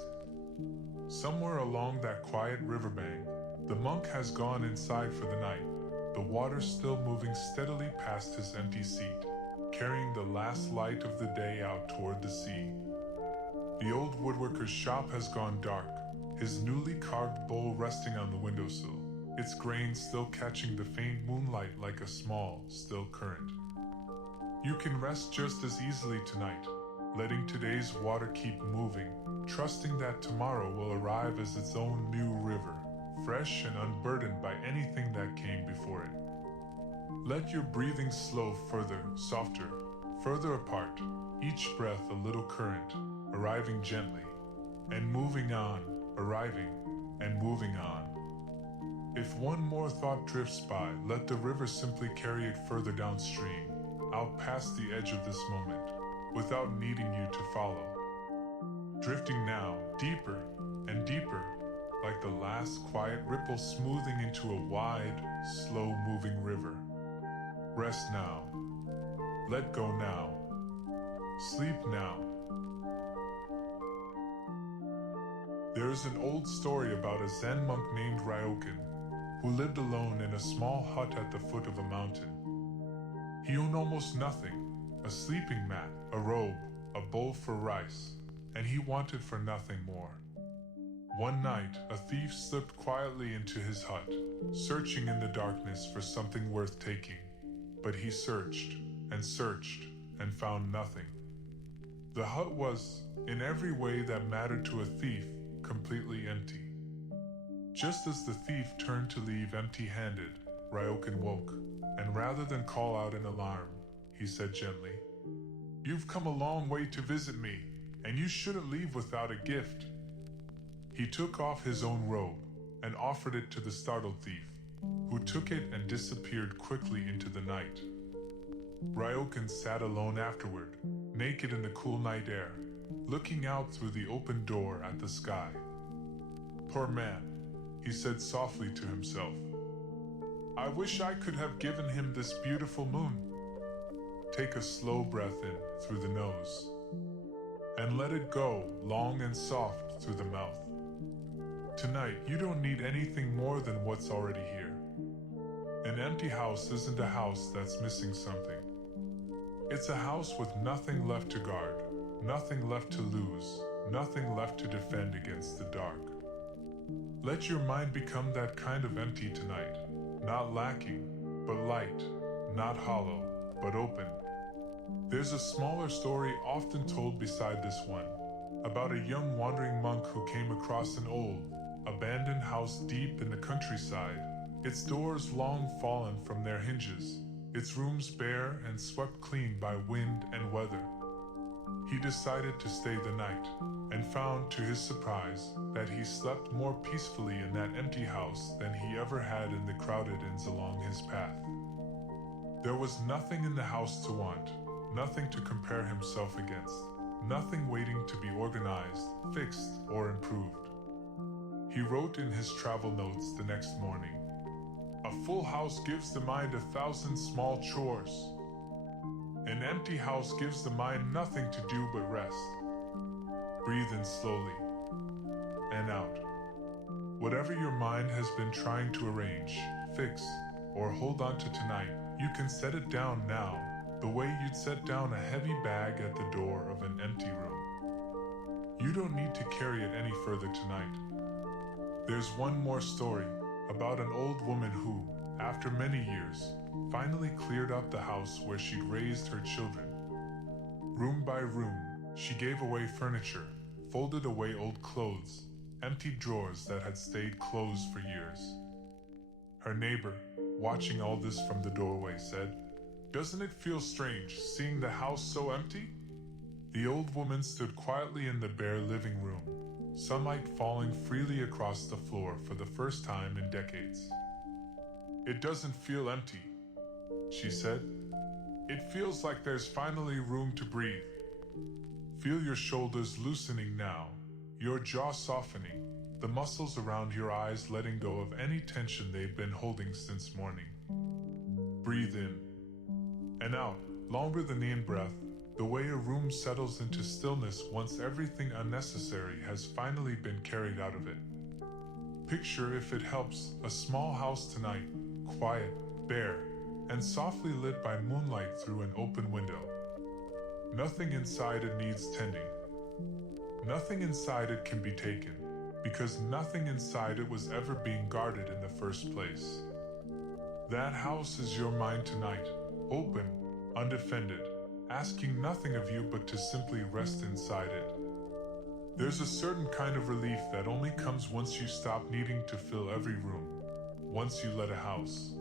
Somewhere along that quiet riverbank, the monk has gone inside for the night, the water still moving steadily past his empty seat, carrying the last light of the day out toward the sea. The old woodworker's shop has gone dark, his newly carved bowl resting on the windowsill, its grain still catching the faint moonlight like a small, still current. You can rest just as easily tonight, letting today's water keep moving, trusting that tomorrow will arrive as its own new river, fresh and unburdened by anything that came before it. Let your breathing slow further, softer, further apart, each breath a little current, arriving gently, and moving on, arriving, and moving on. If one more thought drifts by, let the river simply carry it further downstream, out past the edge of this moment, without needing you to follow. Drifting now, deeper and deeper, like the last quiet ripple smoothing into a wide, slow-moving river. Rest now. Let go now. Sleep now. There is an old story about a Zen monk named Ryokan, who lived alone in a small hut at the foot of a mountain. He owned almost nothing, a sleeping mat, a robe, a bowl for rice, and he wanted for nothing more. One night, a thief slipped quietly into his hut, searching in the darkness for something worth taking. But he searched, and found nothing. The hut was, in every way that mattered to a thief, completely empty. Just as the thief turned to leave empty-handed, Ryokan woke, and rather than call out in alarm, he said gently, "You've come a long way to visit me, and you shouldn't leave without a gift." He took off his own robe and offered it to the startled thief, who took it and disappeared quickly into the night. Ryokan sat alone afterward, naked in the cool night air, looking out through the open door at the sky. "Poor man," he said softly to himself. "I wish I could have given him this beautiful moon." Take a slow breath in through the nose, and let it go long and soft through the mouth. Tonight, you don't need anything more than what's already here. An empty house isn't a house that's missing something. It's a house with nothing left to guard, nothing left to lose, nothing left to defend against the dark. Let your mind become that kind of empty tonight, not lacking, but light, not hollow, but open. There's a smaller story often told beside this one, about a young wandering monk who came across an old, abandoned house deep in the countryside, its doors long fallen from their hinges, its rooms bare and swept clean by wind and weather. He decided to stay the night, and found to his surprise that he slept more peacefully in that empty house than he ever had in the crowded inns along his path. There was nothing in the house to want, nothing to compare himself against, nothing waiting to be organized, fixed, or improved. He wrote in his travel notes the next morning, "A full house gives the mind 1,000 small chores. An empty house gives the mind nothing to do but rest." Breathe in slowly and out. Whatever your mind has been trying to arrange, fix, or hold on to tonight, you can set it down now, the way you'd set down a heavy bag at the door of an empty room. You don't need to carry it any further tonight. There's one more story about an old woman who, after many years, finally cleared up the house where she'd raised her children. Room by room, she gave away furniture, folded away old clothes, emptied drawers that had stayed closed for years. Her neighbor, watching all this from the doorway, said, "Doesn't it feel strange seeing the house so empty?" The old woman stood quietly in the bare living room, sunlight falling freely across the floor for the first time in decades. "It doesn't feel empty," she said. "It feels like there's finally room to breathe. Feel your shoulders loosening now, your jaw softening, the muscles around your eyes letting go of any tension they've been holding since morning. Breathe in and out, longer than the in-breath, the way a room settles into stillness once everything unnecessary has finally been carried out of it. Picture, if it helps, a small house tonight, quiet, bare, and softly lit by moonlight through an open window. Nothing inside it needs tending. Nothing inside it can be taken, because nothing inside it was ever being guarded in the first place. That house is your mind tonight, open, undefended, asking nothing of you but to simply rest inside it. There's a certain kind of relief that only comes once you stop needing to fill every room, once you let a house,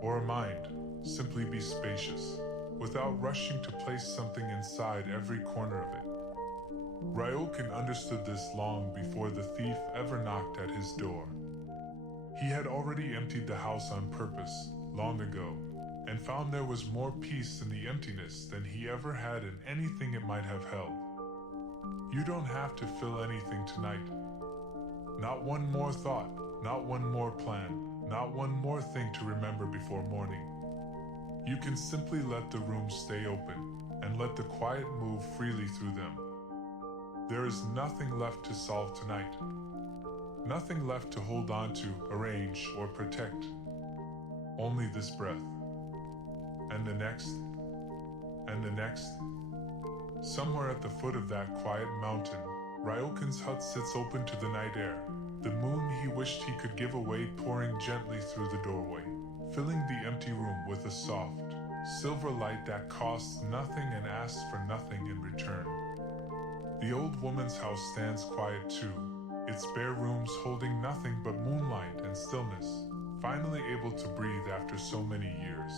or a mind, simply be spacious, without rushing to place something inside every corner of it. Ryokan understood this long before the thief ever knocked at his door. He had already emptied the house on purpose, long ago, and found there was more peace in the emptiness than he ever had in anything it might have held. You don't have to fill anything tonight. Not one more thought, not one more plan, not one more thing to remember before morning. You can simply let the rooms stay open, and let the quiet move freely through them. There is nothing left to solve tonight. Nothing left to hold on to, arrange, or protect. Only this breath. And the next. And the next. Somewhere at the foot of that quiet mountain, Ryokan's hut sits open to the night air, the moon he wished he could give away pouring gently through the doorway, filling the empty room with a soft, silver light that costs nothing and asks for nothing in return. The old woman's house stands quiet too, its bare rooms holding nothing but moonlight and stillness, finally able to breathe after so many years.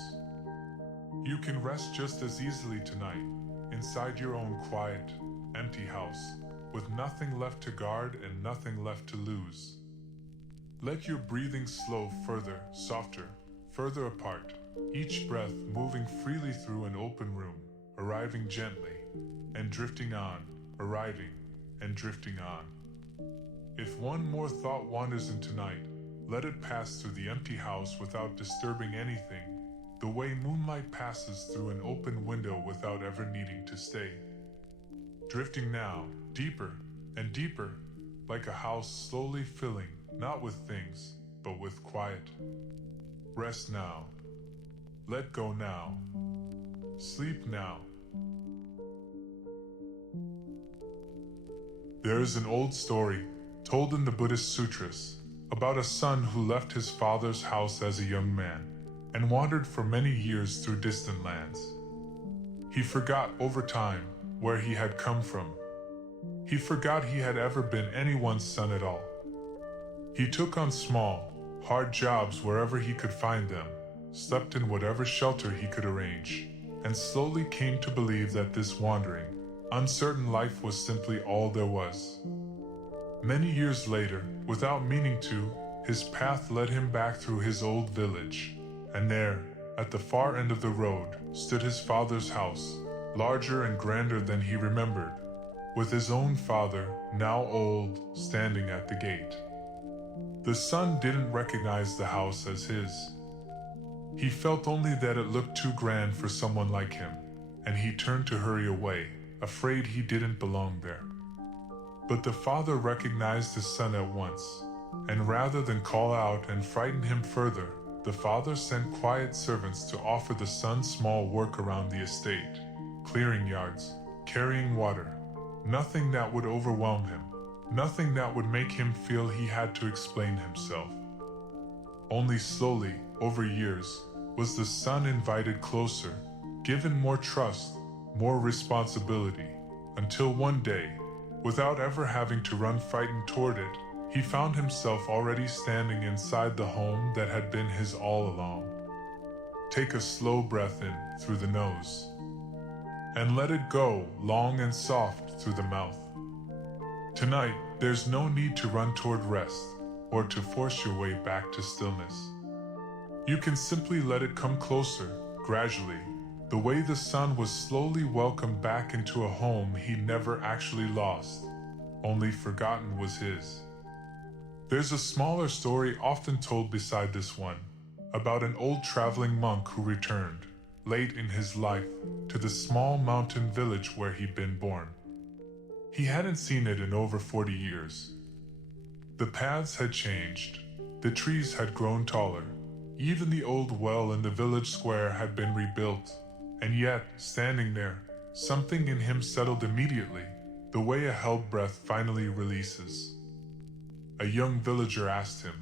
You can rest just as easily tonight, inside your own quiet, empty house, with nothing left to guard and nothing left to lose. Let your breathing slow further, softer, further apart, each breath moving freely through an open room, arriving gently, and drifting on, arriving, and drifting on. If one more thought wanders in tonight, let it pass through the empty house without disturbing anything, the way moonlight passes through an open window without ever needing to stay. Drifting now, deeper and deeper, like a house slowly filling, not with things, but with quiet. Rest now. Let go now. Sleep now. There is an old story, told in the Buddhist sutras, about a son who left his father's house as a young man, and wandered for many years through distant lands. He forgot over time where he had come from. He forgot he had ever been anyone's son at all. He took on small, hard jobs wherever he could find them, slept in whatever shelter he could arrange, and slowly came to believe that this wandering, Uncertain life was simply all there was. Many years later, without meaning to, his path led him back through his old village, and there, at the far end of the road, stood his father's house, larger and grander than he remembered, with his own father, now old, standing at the gate. The son didn't recognize the house as his. He felt only that it looked too grand for someone like him, and he turned to hurry away, afraid he didn't belong there. But the father recognized his son at once, and rather than call out and frighten him further, the father sent quiet servants to offer the son small work around the estate, clearing yards, carrying water, nothing that would overwhelm him, nothing that would make him feel he had to explain himself. Only slowly, over years, was the son invited closer, given more trust, more responsibility, until one day, without ever having to run frightened toward it, he found himself already standing inside the home that had been his all along. Take a slow breath in through the nose, and let it go long and soft through the mouth. Tonight, there's no need to run toward rest, or to force your way back to stillness. You can simply let it come closer, gradually, the way the son was slowly welcomed back into a home he never actually lost, only forgotten was his. There's a smaller story often told beside this one, about an old traveling monk who returned, late in his life, to the small mountain village where he'd been born. He hadn't seen it in over 40 years. The paths had changed, the trees had grown taller, even the old well in the village square had been rebuilt, and yet, standing there, something in him settled immediately, the way a held breath finally releases. A young villager asked him,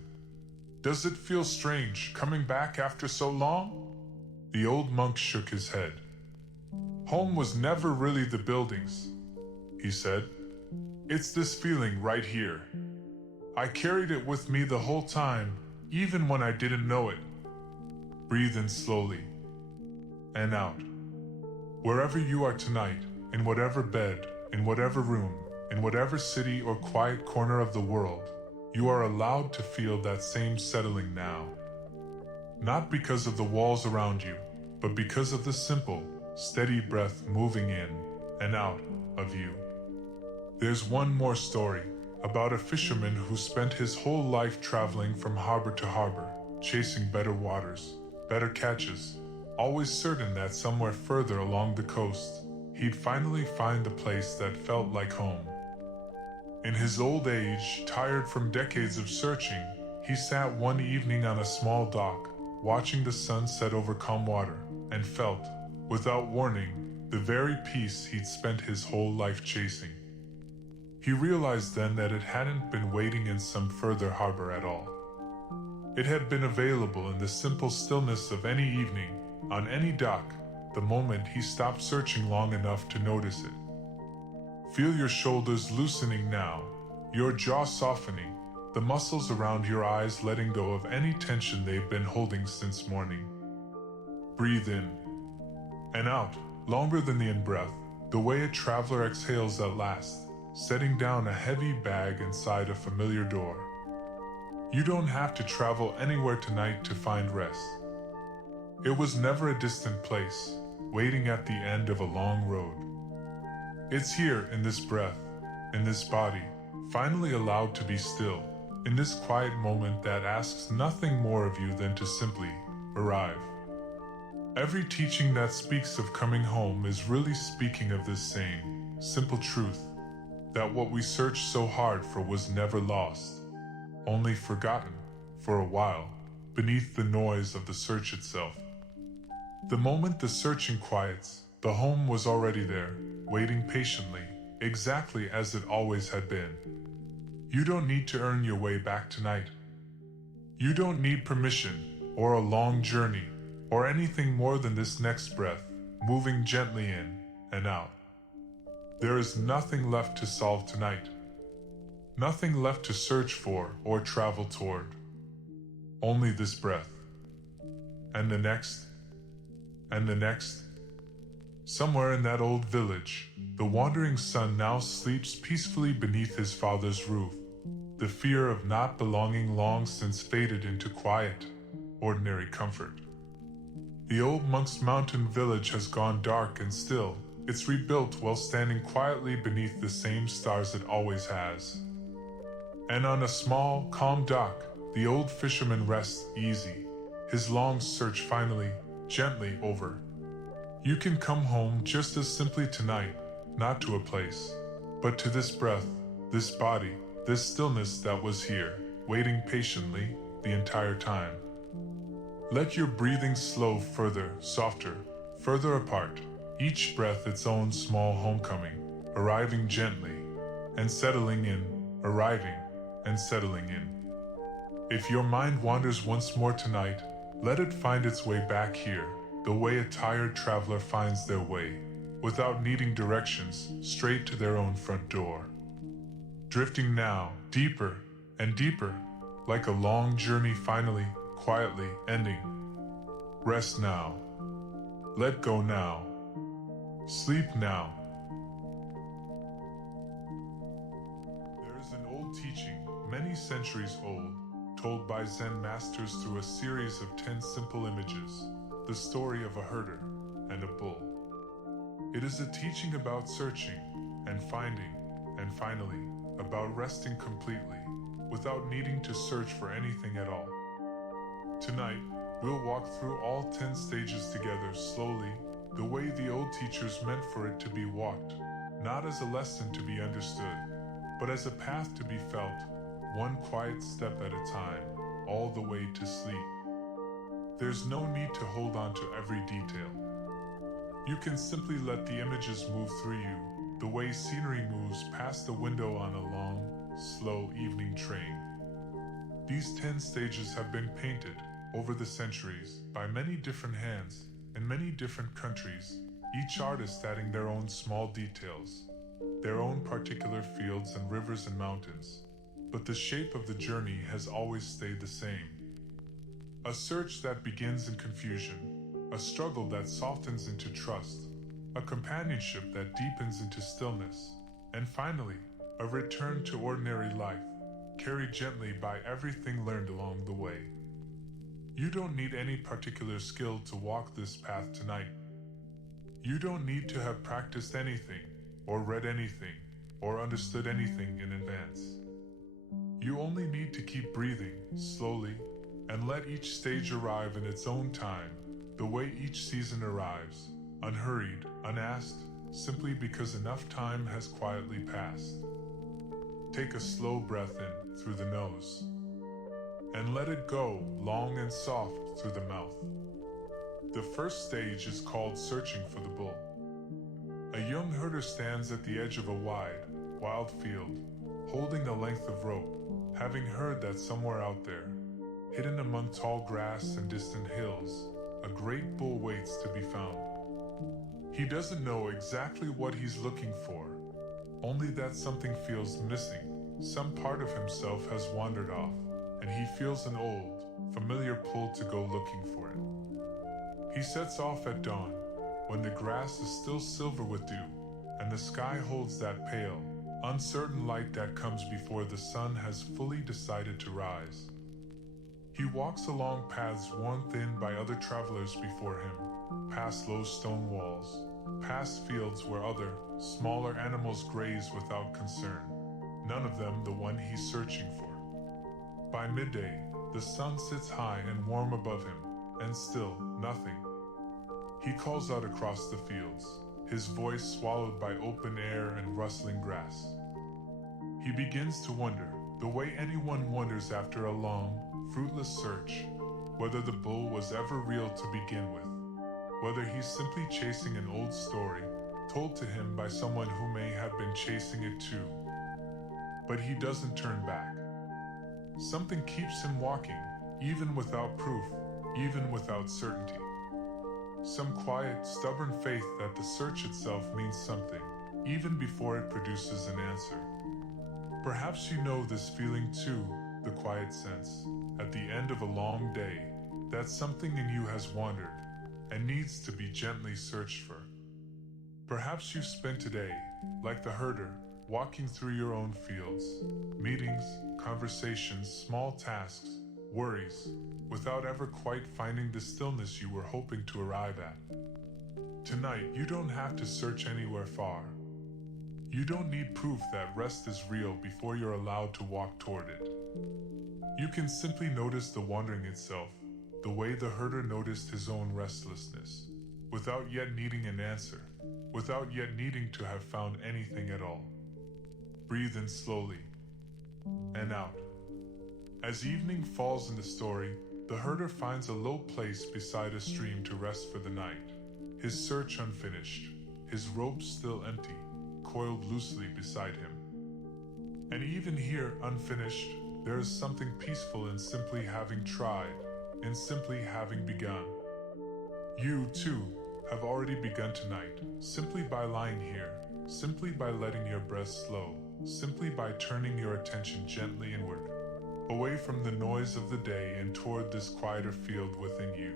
"Does it feel strange coming back after so long?" The old monk shook his head. "Home was never really the buildings," he said. "It's this feeling right here. I carried it with me the whole time, even when I didn't know it." Breathe in slowly, and out. Wherever you are tonight, in whatever bed, in whatever room, in whatever city or quiet corner of the world, you are allowed to feel that same settling now. Not because of the walls around you, but because of the simple, steady breath moving in and out of you. There's one more story, about a fisherman who spent his whole life traveling from harbor to harbor, chasing better waters, better catches, always certain that somewhere further along the coast, he'd finally find the place that felt like home. In his old age, tired from decades of searching, he sat one evening on a small dock, watching the sun set over calm water, and felt, without warning, the very peace he'd spent his whole life chasing. He realized then that it hadn't been waiting in some further harbor at all. It had been available in the simple stillness of any evening, on any dock, the moment he stopped searching long enough to notice it. Feel your shoulders loosening now, your jaw softening, the muscles around your eyes letting go of any tension they've been holding since morning. Breathe in and out, longer than the in-breath, the way a traveler exhales at last, setting down a heavy bag inside a familiar door. You don't have to travel anywhere tonight to find rest. It was never a distant place, waiting at the end of a long road. It's here in this breath, in this body, finally allowed to be still, in this quiet moment that asks nothing more of you than to simply arrive. Every teaching that speaks of coming home is really speaking of this same, simple truth, that what we searched so hard for was never lost, only forgotten, for a while, beneath the noise of the search itself. The moment the searching quiets, the home was already there, waiting patiently, exactly as it always had been. You don't need to earn your way back tonight. You don't need permission, or a long journey, or anything more than this next breath, moving gently in and out. There is nothing left to solve tonight. Nothing left to search for or travel toward. Only this breath. And the next, and the next, Somewhere in that old village, the wandering son now sleeps peacefully beneath his father's roof. The fear of not belonging long since faded into quiet, ordinary comfort. The old monk's mountain village has gone dark and still. It's rebuilt while standing quietly beneath the same stars it always has. And on a small, calm dock, the old fisherman rests easy, his long search finally, gently over. You can come home just as simply tonight, not to a place, but to this breath, this body, this stillness that was here, waiting patiently the entire time. Let your breathing slow further, softer, further apart, each breath its own small homecoming, arriving gently, and settling in, arriving, and settling in. If your mind wanders once more tonight, let it find its way back here, the way a tired traveler finds their way, without needing directions, straight to their own front door. Drifting now, deeper and deeper, like a long journey finally, quietly ending. Rest now. Let go now. Sleep now. There is an old teaching, many centuries old, told by Zen masters through a series of 10 simple images, the story of a herder and a bull. It is a teaching about searching and finding, and finally, about resting completely, without needing to search for anything at all. Tonight, we'll walk through all 10 stages together slowly, the way the old teachers meant for it to be walked, not as a lesson to be understood, but as a path to be felt, one quiet step at a time, all the way to sleep. There's no need to hold on to every detail. You can simply let the images move through you, the way scenery moves past the window on a long, slow evening train. These 10 stages have been painted, over the centuries, by many different hands, in many different countries, each artist adding their own small details, their own particular fields and rivers and mountains. But the shape of the journey has always stayed the same. A search that begins in confusion, a struggle that softens into trust, a companionship that deepens into stillness, and finally, a return to ordinary life, carried gently by everything learned along the way. You don't need any particular skill to walk this path tonight. You don't need to have practiced anything, or read anything, or understood anything in advance. You only need to keep breathing, slowly, and let each stage arrive in its own time, the way each season arrives, unhurried, unasked, simply because enough time has quietly passed. Take a slow breath in through the nose, and let it go long and soft through the mouth. The first stage is called searching for the bull. A young herder stands at the edge of a wide, wild field, holding a length of rope, having heard that somewhere out there, hidden among tall grass and distant hills, a great bull waits to be found. He doesn't know exactly what he's looking for, only that something feels missing. Some part of himself has wandered off, and he feels an old, familiar pull to go looking for it. He sets off at dawn, when the grass is still silver with dew, and the sky holds that pale, uncertain light that comes before the sun has fully decided to rise. He walks along paths worn thin by other travelers before him, past low stone walls, past fields where other, smaller animals graze without concern, none of them the one he's searching for. By midday, the sun sits high and warm above him, and still, nothing. He calls out across the fields, his voice swallowed by open air and rustling grass. He begins to wonder, the way anyone wonders after a long, fruitless search, whether the bull was ever real to begin with, whether he's simply chasing an old story, told to him by someone who may have been chasing it too. But he doesn't turn back. Something keeps him walking, even without proof, even without certainty. Some quiet, stubborn faith that the search itself means something, even before it produces an answer. Perhaps you know this feeling too, the quiet sense, at the end of a long day, that something in you has wandered, and needs to be gently searched for. Perhaps you've spent today, like the herder, walking through your own fields, meetings, conversations, small tasks, worries, without ever quite finding the stillness you were hoping to arrive at. Tonight, you don't have to search anywhere far. You don't need proof that rest is real before you're allowed to walk toward it. You can simply notice the wandering itself, the way the herder noticed his own restlessness, without yet needing an answer, without yet needing to have found anything at all. Breathe in slowly, and out. As evening falls in the story, the herder finds a low place beside a stream to rest for the night, his search unfinished, his rope still empty, coiled loosely beside him. And even here, unfinished, there is something peaceful in simply having tried, in simply having begun. You, too, have already begun tonight, simply by lying here, simply by letting your breath slow, simply by turning your attention gently inward, away from the noise of the day and toward this quieter field within you.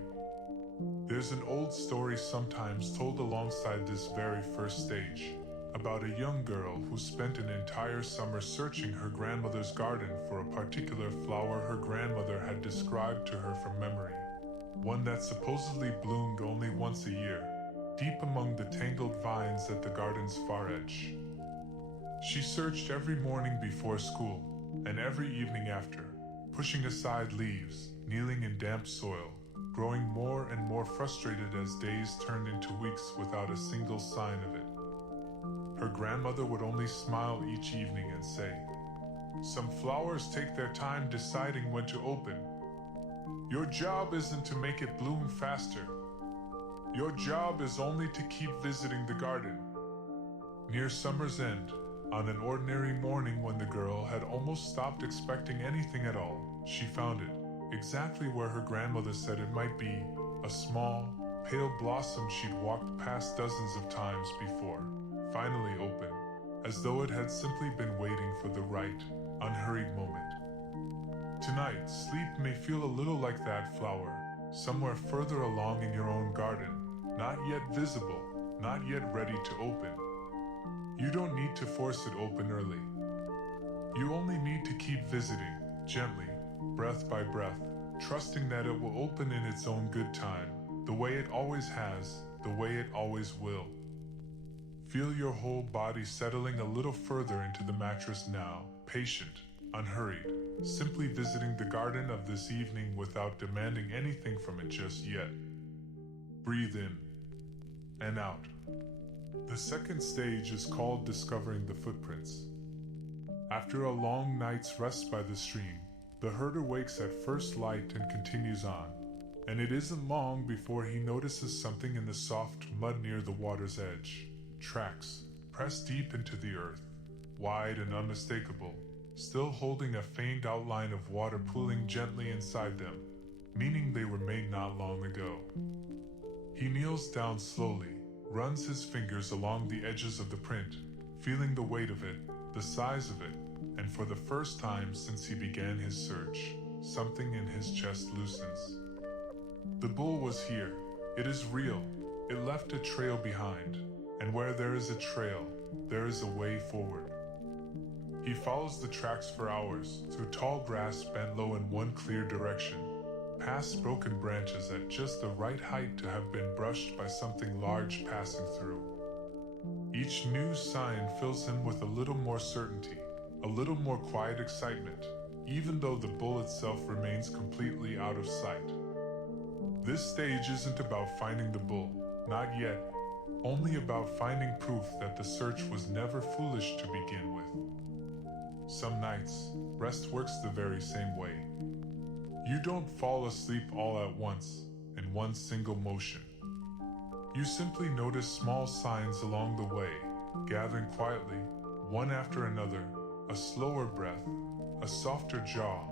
There's an old story sometimes told alongside this very first stage, about a young girl who spent an entire summer searching her grandmother's garden for a particular flower her grandmother had described to her from memory, one that supposedly bloomed only once a year, deep among the tangled vines at the garden's far edge. She searched every morning before school, and every evening after, pushing aside leaves, kneeling in damp soil, growing more and more frustrated as days turned into weeks without a single sign of it. Her grandmother would only smile each evening and say, "Some flowers take their time deciding when to open. Your job isn't to make it bloom faster. Your job is only to keep visiting the garden." Near summer's end, on an ordinary morning when the girl had almost stopped expecting anything at all, she found it, exactly where her grandmother said it might be, a small, pale blossom she'd walked past dozens of times before, finally open, as though it had simply been waiting for the right, unhurried moment. Tonight, sleep may feel a little like that flower, somewhere further along in your own garden, not yet visible, not yet ready to open. You don't need to force it open early. You only need to keep visiting, gently, breath by breath, trusting that it will open in its own good time, the way it always has, the way it always will. Feel your whole body settling a little further into the mattress now, patient, unhurried, simply visiting the garden of this evening without demanding anything from it just yet. Breathe in and out. The second stage is called discovering the footprints. After a long night's rest by the stream, the herder wakes at first light and continues on, and it isn't long before he notices something in the soft mud near the water's edge. Tracks, pressed deep into the earth, wide and unmistakable, still holding a faint outline of water pooling gently inside them, meaning they were made not long ago. He kneels down slowly, runs his fingers along the edges of the print, feeling the weight of it, the size of it, and for the first time since he began his search, something in his chest loosens. The bull was here. It is real. It left a trail behind, and where there is a trail, there is a way forward. He follows the tracks for hours, through tall grass bent low in one clear direction, past broken branches at just the right height to have been brushed by something large passing through. Each new sign fills him with a little more certainty, a little more quiet excitement, even though the bull itself remains completely out of sight. This stage isn't about finding the bull, not yet, only about finding proof that the search was never foolish to begin with. Some nights, rest works the very same way. You don't fall asleep all at once, in one single motion. You simply notice small signs along the way, gathering quietly, one after another, a slower breath, a softer jaw,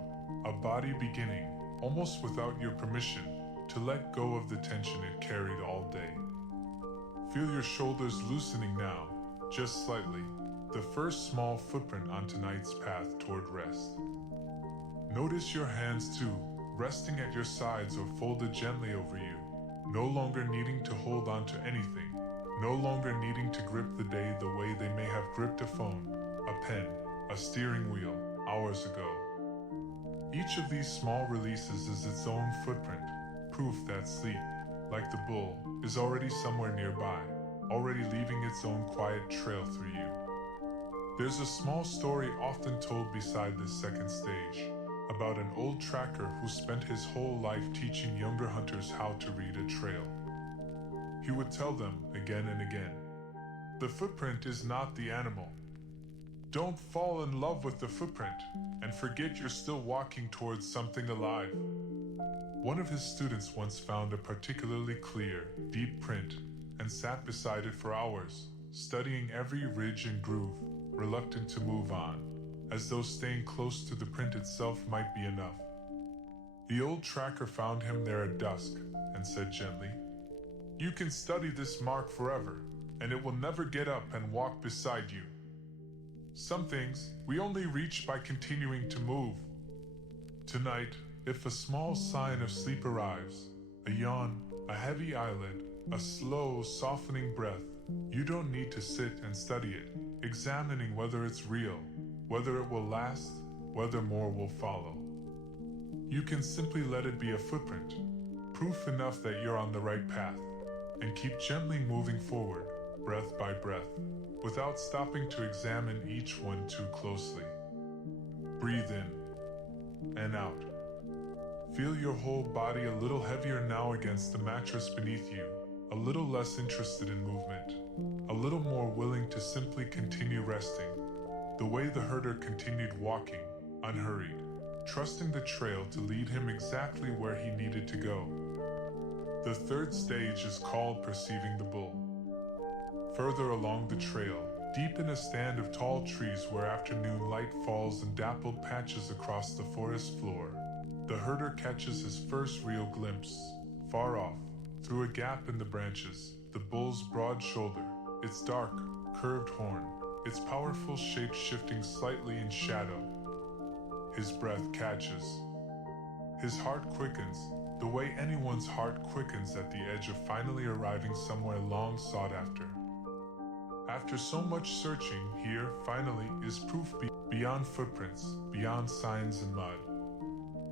a body beginning, almost without your permission, to let go of the tension it carried all day. Feel your shoulders loosening now, just slightly, the first small footprint on tonight's path toward rest. Notice your hands too, resting at your sides or folded gently over you, no longer needing to hold on to anything, no longer needing to grip the day the way they may have gripped a phone, a pen, a steering wheel, hours ago. Each of these small releases is its own footprint, proof that sleep, like the bull, is already somewhere nearby, already leaving its own quiet trail through you. There's a small story often told beside this second stage, about an old tracker who spent his whole life teaching younger hunters how to read a trail. He would tell them again and again, the footprint is not the animal. Don't fall in love with the footprint and forget you're still walking towards something alive. One of his students once found a particularly clear, deep print and sat beside it for hours, studying every ridge and groove, reluctant to move on, as though staying close to the print itself might be enough. The old tracker found him there at dusk and said gently, "You can study this mark forever, and it will never get up and walk beside you. Some things we only reach by continuing to move. Tonight, if a small sign of sleep arrives, a yawn, a heavy eyelid, a slow, softening breath, you don't need to sit and study it, examining whether it's real, whether it will last, whether more will follow. You can simply let it be a footprint, proof enough that you're on the right path, and keep gently moving forward, breath by breath, without stopping to examine each one too closely. Breathe in and out. Feel your whole body a little heavier now against the mattress beneath you, a little less interested in movement, a little more willing to simply continue resting, the way the herder continued walking, unhurried, trusting the trail to lead him exactly where he needed to go. The third stage is called perceiving the bull. Further along the trail, deep in a stand of tall trees where afternoon light falls in dappled patches across the forest floor, the herder catches his first real glimpse, far off, through a gap in the branches, the bull's broad shoulder, its dark, curved horn, its powerful shape shifting slightly in shadow. His breath catches. His heart quickens, the way anyone's heart quickens at the edge of finally arriving somewhere long sought after. After so much searching, here, finally, is proof beyond footprints, beyond signs and mud.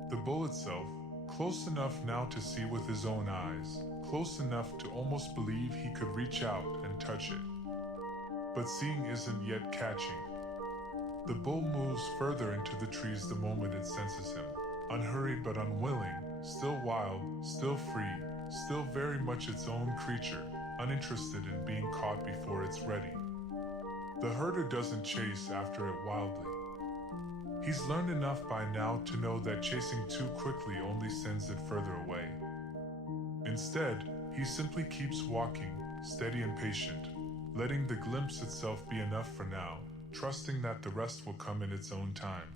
The bull itself, close enough now to see with his own eyes, close enough to almost believe he could reach out and touch it. But seeing isn't yet catching. The bull moves further into the trees the moment it senses him, unhurried but unwilling, still wild, still free, still very much its own creature, uninterested in being caught before it's ready. The herder doesn't chase after it wildly. He's learned enough by now to know that chasing too quickly only sends it further away. Instead, he simply keeps walking, steady and patient, letting the glimpse itself be enough for now, trusting that the rest will come in its own time.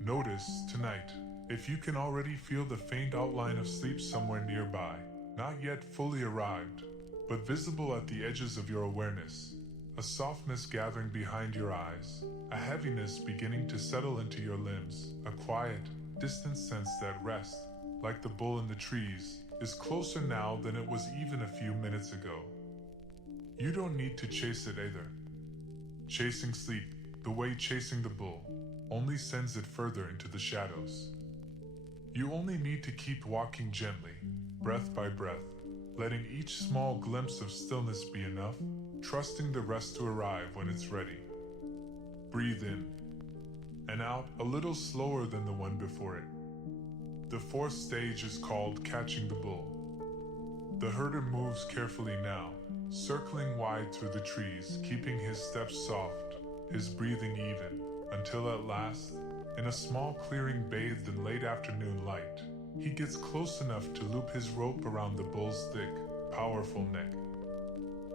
Notice, tonight, if you can already feel the faint outline of sleep somewhere nearby, not yet fully arrived, but visible at the edges of your awareness, a softness gathering behind your eyes, a heaviness beginning to settle into your limbs, a quiet, distant sense that rest, like the bull in the trees, is closer now than it was even a few minutes ago. You don't need to chase it either. Chasing sleep, the way chasing the bull, only sends it further into the shadows. You only need to keep walking gently, breath by breath, letting each small glimpse of stillness be enough, trusting the rest to arrive when it's ready. Breathe in and out a little slower than the one before it. The fourth stage is called catching the bull. The herder moves carefully now, circling wide through the trees, keeping his steps soft, his breathing even, until at last, in a small clearing bathed in late afternoon light, he gets close enough to loop his rope around the bull's thick, powerful neck.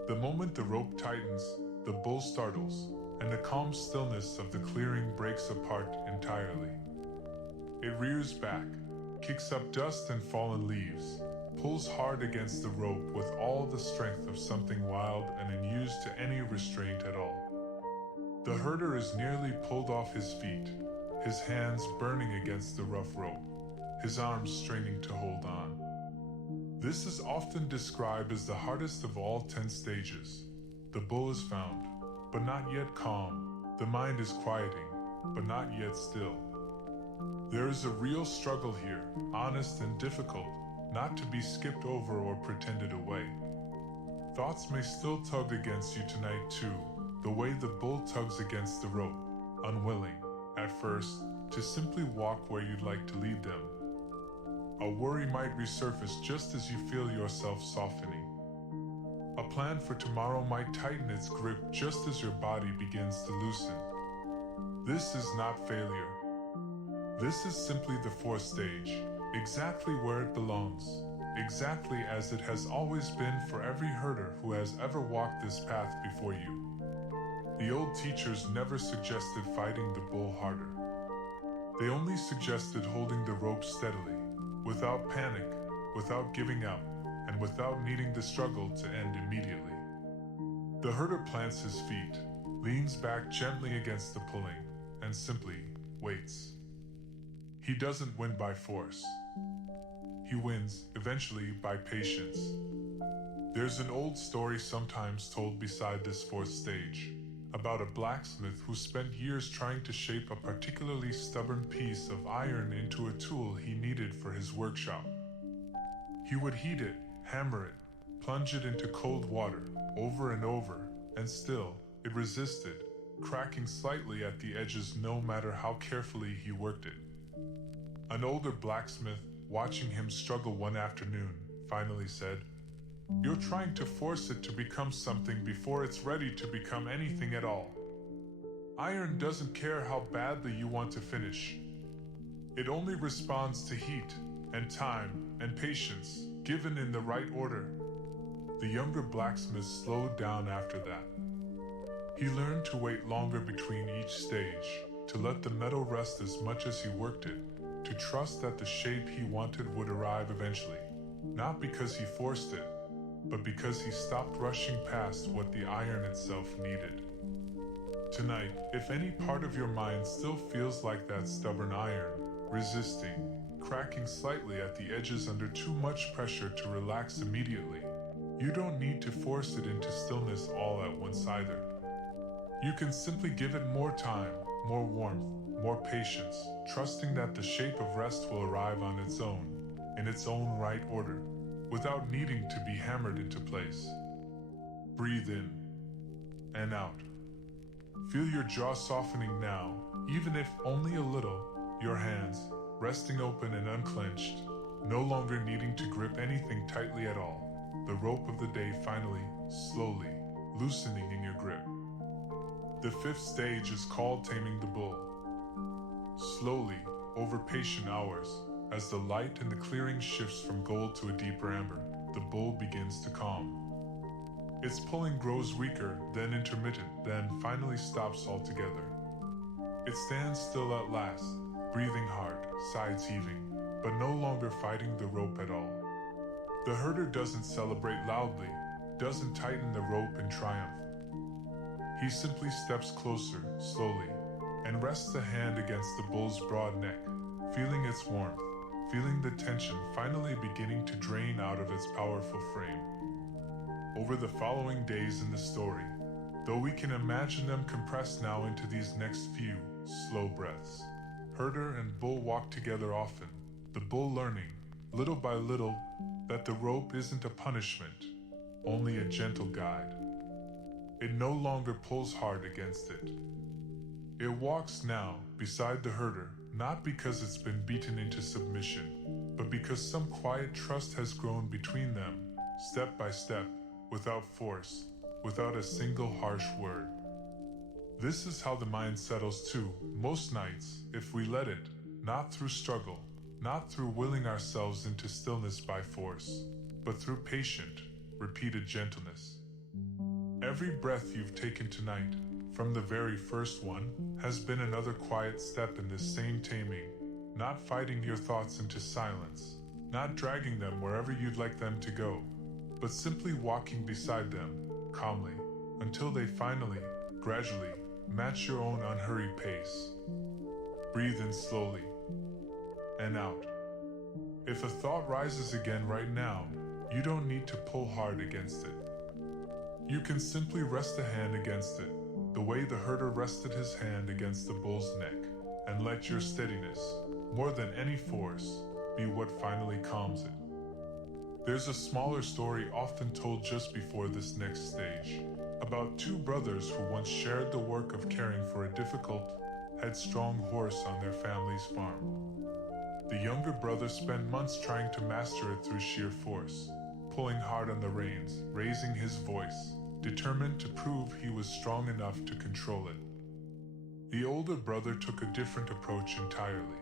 The moment the rope tightens, the bull startles, and the calm stillness of the clearing breaks apart entirely. It rears back, kicks up dust and fallen leaves, pulls hard against the rope with all the strength of something wild and unused to any restraint at all. The herder is nearly pulled off his feet, his hands burning against the rough rope, his arms straining to hold on. This is often described as the hardest of all 10 stages. The bull is found, but not yet calm. The mind is quieting, but not yet still. There is a real struggle here, honest and difficult, not to be skipped over or pretended away. Thoughts may still tug against you tonight too, the way the bull tugs against the rope, unwilling, at first, to simply walk where you'd like to lead them. A worry might resurface just as you feel yourself softening. A plan for tomorrow might tighten its grip just as your body begins to loosen. This is not failure. This is simply the fourth stage, exactly where it belongs, exactly as it has always been for every herder who has ever walked this path before you. The old teachers never suggested fighting the bull harder. They only suggested holding the rope steadily, without panic, without giving up, and without needing the struggle to end immediately. The herder plants his feet, leans back gently against the pulling, and simply waits. He doesn't win by force. He wins, eventually, by patience. There's an old story sometimes told beside this fourth stage, about a blacksmith who spent years trying to shape a particularly stubborn piece of iron into a tool he needed for his workshop. He would heat it, hammer it, plunge it into cold water, over and over, and still, it resisted, cracking slightly at the edges no matter how carefully he worked it. An older blacksmith, watching him struggle one afternoon, finally said, "You're trying to force it to become something before it's ready to become anything at all. Iron doesn't care how badly you want to finish. It only responds to heat, and time, and patience, given in the right order." The younger blacksmith slowed down after that. He learned to wait longer between each stage, to let the metal rest as much as he worked it, to trust that the shape he wanted would arrive eventually, not because he forced it, but because he stopped rushing past what the iron itself needed. Tonight, if any part of your mind still feels like that stubborn iron, resisting, cracking slightly at the edges under too much pressure to relax immediately, you don't need to force it into stillness all at once either. You can simply give it more time, more warmth, more patience, trusting that the shape of rest will arrive on its own, in its own right order, without needing to be hammered into place. Breathe in and out. Feel your jaw softening now, even if only a little, your hands resting open and unclenched, no longer needing to grip anything tightly at all. The rope of the day finally, slowly, loosening in your grip. The fifth stage is called Taming the Bull. Slowly, over patient hours, as the light in the clearing shifts from gold to a deeper amber, the bull begins to calm. Its pulling grows weaker, then intermittent, then finally stops altogether. It stands still at last, breathing hard, sides heaving, but no longer fighting the rope at all. The herder doesn't celebrate loudly, doesn't tighten the rope in triumph. He simply steps closer, slowly, and rests a hand against the bull's broad neck, feeling its warmth, feeling the tension finally beginning to drain out of its powerful frame. Over the following days in the story, though we can imagine them compressed now into these next few, slow breaths, herder and bull walk together often, the bull learning, little by little, that the rope isn't a punishment, only a gentle guide. It no longer pulls hard against it. It walks now beside the herder, not because it's been beaten into submission, but because some quiet trust has grown between them, step by step, without force, without a single harsh word. This is how the mind settles too, most nights, if we let it, not through struggle, not through willing ourselves into stillness by force, but through patient, repeated gentleness. Every breath you've taken tonight, from the very first one, has been another quiet step in this same taming, not fighting your thoughts into silence, not dragging them wherever you'd like them to go, but simply walking beside them, calmly, until they finally, gradually, match your own unhurried pace. Breathe in slowly, and out. If a thought rises again right now, You don't need to pull hard against it. You can simply rest a hand against it, the way the herder rested his hand against the bull's neck, and let your steadiness, more than any force, be what finally calms it. There's a smaller story often told just before this next stage, about two brothers who once shared the work of caring for a difficult, headstrong horse on their family's farm. The younger brother spent months trying to master it through sheer force, pulling hard on the reins, raising his voice, determined to prove he was strong enough to control it. The older brother took a different approach entirely.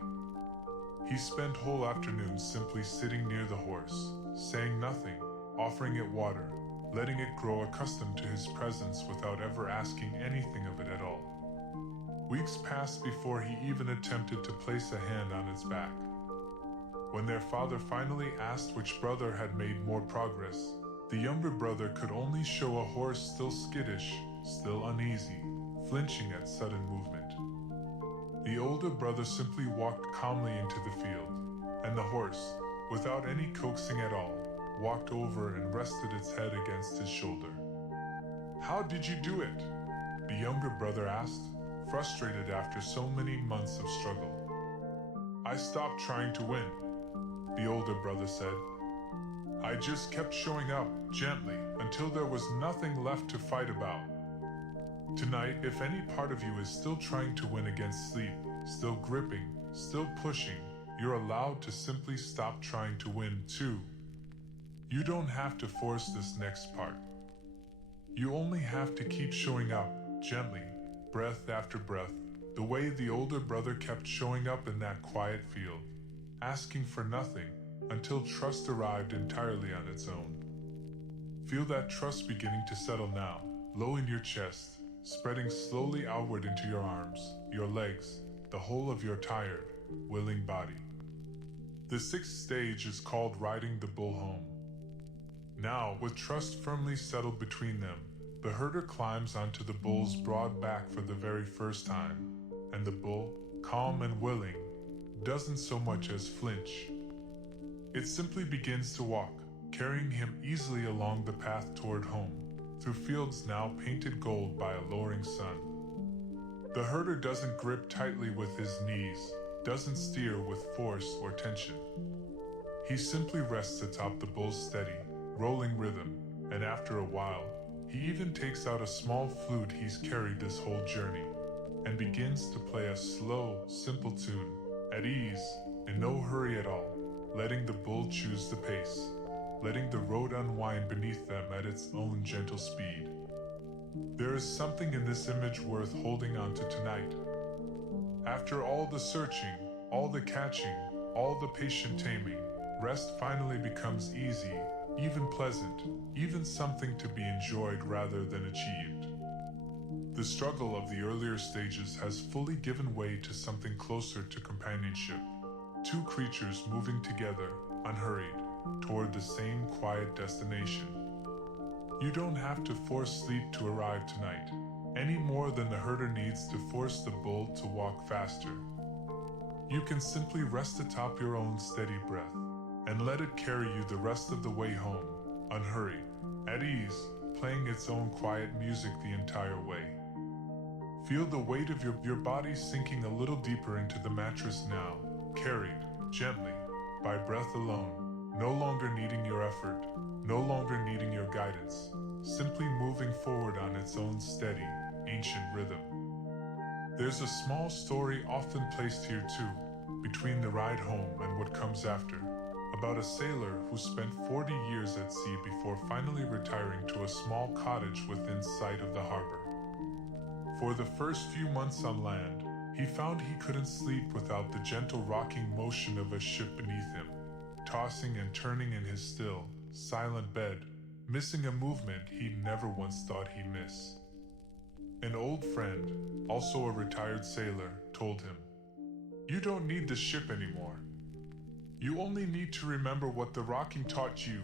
He spent whole afternoons simply sitting near the horse, saying nothing, offering it water, letting it grow accustomed to his presence without ever asking anything of it at all. Weeks passed before he even attempted to place a hand on its back. When their father finally asked which brother had made more progress, the younger brother could only show a horse still skittish, still uneasy, flinching at sudden movement. The older brother simply walked calmly into the field, and the horse, without any coaxing at all, walked over and rested its head against his shoulder. "How did you do it?" the younger brother asked, frustrated after so many months of struggle. "I stopped trying to win," the older brother said. "I just kept showing up, gently, until there was nothing left to fight about. Tonight, if any part of you is still trying to win against sleep, still gripping, still pushing, you're allowed to simply stop trying to win too. You don't have to force this next part. You only have to keep showing up, gently, breath after breath, the way the older brother kept showing up in that quiet field, asking for nothing, until trust arrived entirely on its own. Feel that trust beginning to settle now, low in your chest, spreading slowly outward into your arms, your legs, the whole of your tired, willing body. The sixth stage is called riding the bull home. Now, with trust firmly settled between them, the herder climbs onto the bull's broad back for the very first time, and the bull, calm and willing, doesn't so much as flinch. It simply begins to walk, carrying him easily along the path toward home, through fields now painted gold by a lowering sun. The herder doesn't grip tightly with his knees, doesn't steer with force or tension. He simply rests atop the bull's steady, rolling rhythm, and after a while, he even takes out a small flute he's carried this whole journey, and begins to play a slow, simple tune, at ease, in no hurry at all, letting the bull choose the pace, letting the road unwind beneath them at its own gentle speed. There is something in this image worth holding on to tonight. After all the searching, all the catching, all the patient taming, rest finally becomes easy, even pleasant, even something to be enjoyed rather than achieved. The struggle of the earlier stages has fully given way to something closer to companionship. Two creatures moving together, unhurried, toward the same quiet destination. You don't have to force sleep to arrive tonight, any more than the herder needs to force the bull to walk faster. You can simply rest atop your own steady breath, and let it carry you the rest of the way home, unhurried, at ease, playing its own quiet music the entire way. Feel the weight of your body sinking a little deeper into the mattress now, carried, gently, by breath alone, no longer needing your effort, no longer needing your guidance, simply moving forward on its own steady, ancient rhythm. There's a small story often placed here too, between the ride home and what comes after, about a sailor who spent 40 years at sea before finally retiring to a small cottage within sight of the harbor. For the first few months on land, he found he couldn't sleep without the gentle rocking motion of a ship beneath him, tossing and turning in his still, silent bed, missing a movement he'd never once thought he'd miss. An old friend, also a retired sailor, told him, "You don't need the ship anymore. You only need to remember what the rocking taught you,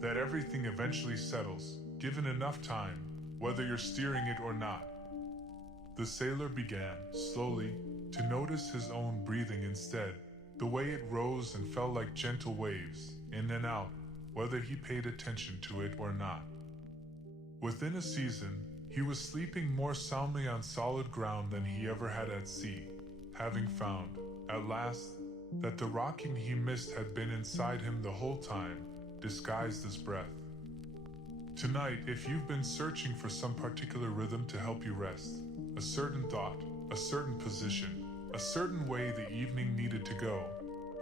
that everything eventually settles, given enough time, whether you're steering it or not." The sailor began, slowly, to notice his own breathing instead, the way it rose and fell like gentle waves, in and out, whether he paid attention to it or not. Within a season, he was sleeping more soundly on solid ground than he ever had at sea, having found, at last, that the rocking he missed had been inside him the whole time, disguised as breath. Tonight, if you've been searching for some particular rhythm to help you rest, a certain thought, a certain position, a certain way the evening needed to go,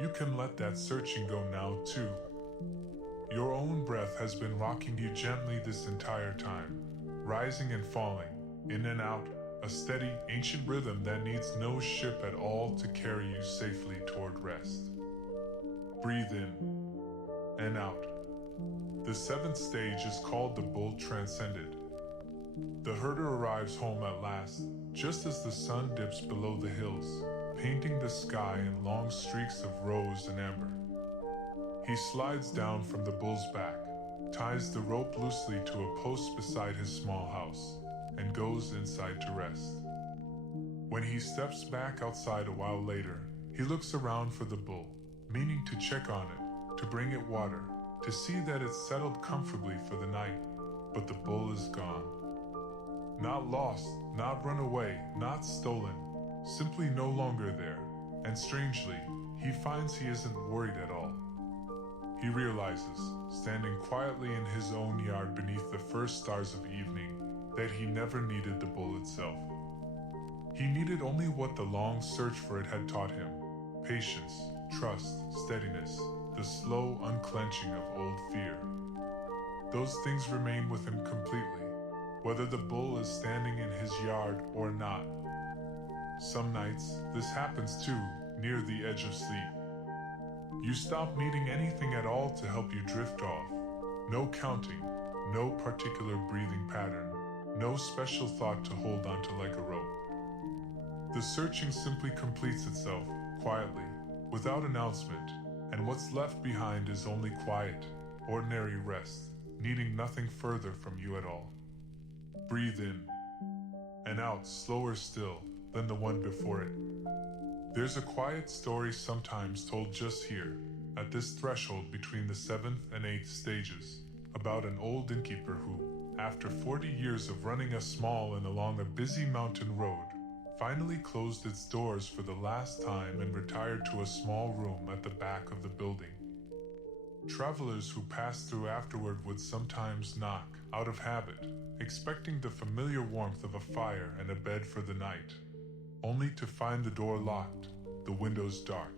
you can let that searching go now too. Your own breath has been rocking you gently this entire time, rising and falling, in and out, a steady, ancient rhythm that needs no ship at all to carry you safely toward rest. Breathe in and out. The seventh stage is called the bull transcended. The herder arrives home at last, just as the sun dips below the hills, painting the sky in long streaks of rose and amber. He slides down from the bull's back, ties the rope loosely to a post beside his small house, and goes inside to rest. When he steps back outside a while later, he looks around for the bull, meaning to check on it, to bring it water, to see that it's settled comfortably for the night, but the bull is gone. Not lost, not run away, not stolen, simply no longer there, and strangely, he finds he isn't worried at all. He realizes, standing quietly in his own yard beneath the first stars of evening, that he never needed the bull itself. He needed only what the long search for it had taught him: patience, trust, steadiness, the slow unclenching of old fear. Those things remain with him completely, whether the bull is standing in his yard or not. Some nights, this happens too, near the edge of sleep. You stop needing anything at all to help you drift off. No counting, no particular breathing pattern, no special thought to hold onto like a rope. The searching simply completes itself, quietly, without announcement, and what's left behind is only quiet, ordinary rest, needing nothing further from you at all. Breathe in and out slower still than the one before it. There's a quiet story sometimes told just here, at this threshold between the 7th and 8th stages, about an old innkeeper who, after 40 years of running a small inn along a busy mountain road, finally closed its doors for the last time and retired to a small room at the back of the building. Travelers who passed through afterward would sometimes knock, out of habit, expecting the familiar warmth of a fire and a bed for the night, only to find the door locked, the windows dark.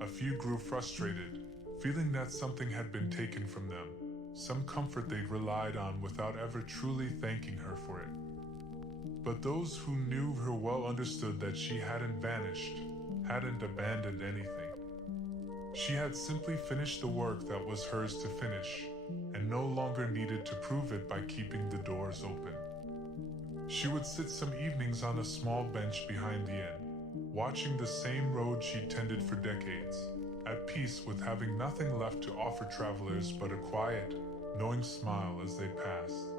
A few grew frustrated, feeling that something had been taken from them, some comfort they'd relied on without ever truly thanking her for it. But those who knew her well understood that she hadn't vanished, hadn't abandoned anything. She had simply finished the work that was hers to finish, and no longer needed to prove it by keeping the doors open. She would sit some evenings on a small bench behind the inn, watching the same road she'd tended for decades, at peace with having nothing left to offer travelers but a quiet, knowing smile as they passed.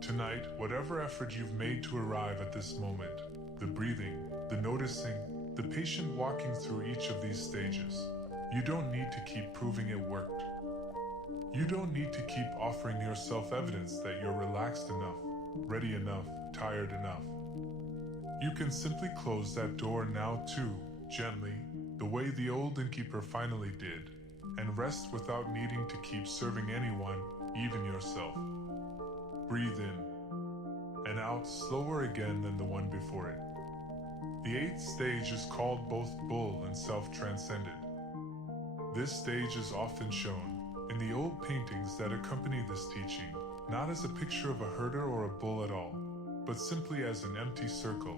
Tonight, whatever effort you've made to arrive at this moment, the breathing, the noticing, the patient walking through each of these stages, you don't need to keep proving it worked. You don't need to keep offering yourself evidence that you're relaxed enough, ready enough, tired enough. You can simply close that door now too, gently, the way the old innkeeper finally did, and rest without needing to keep serving anyone, even yourself. Breathe in and out slower again than the one before it. The 8th stage is called both bull and self-transcended. This stage is often shown in the old paintings that accompany this teaching, not as a picture of a herder or a bull at all, but simply as an empty circle.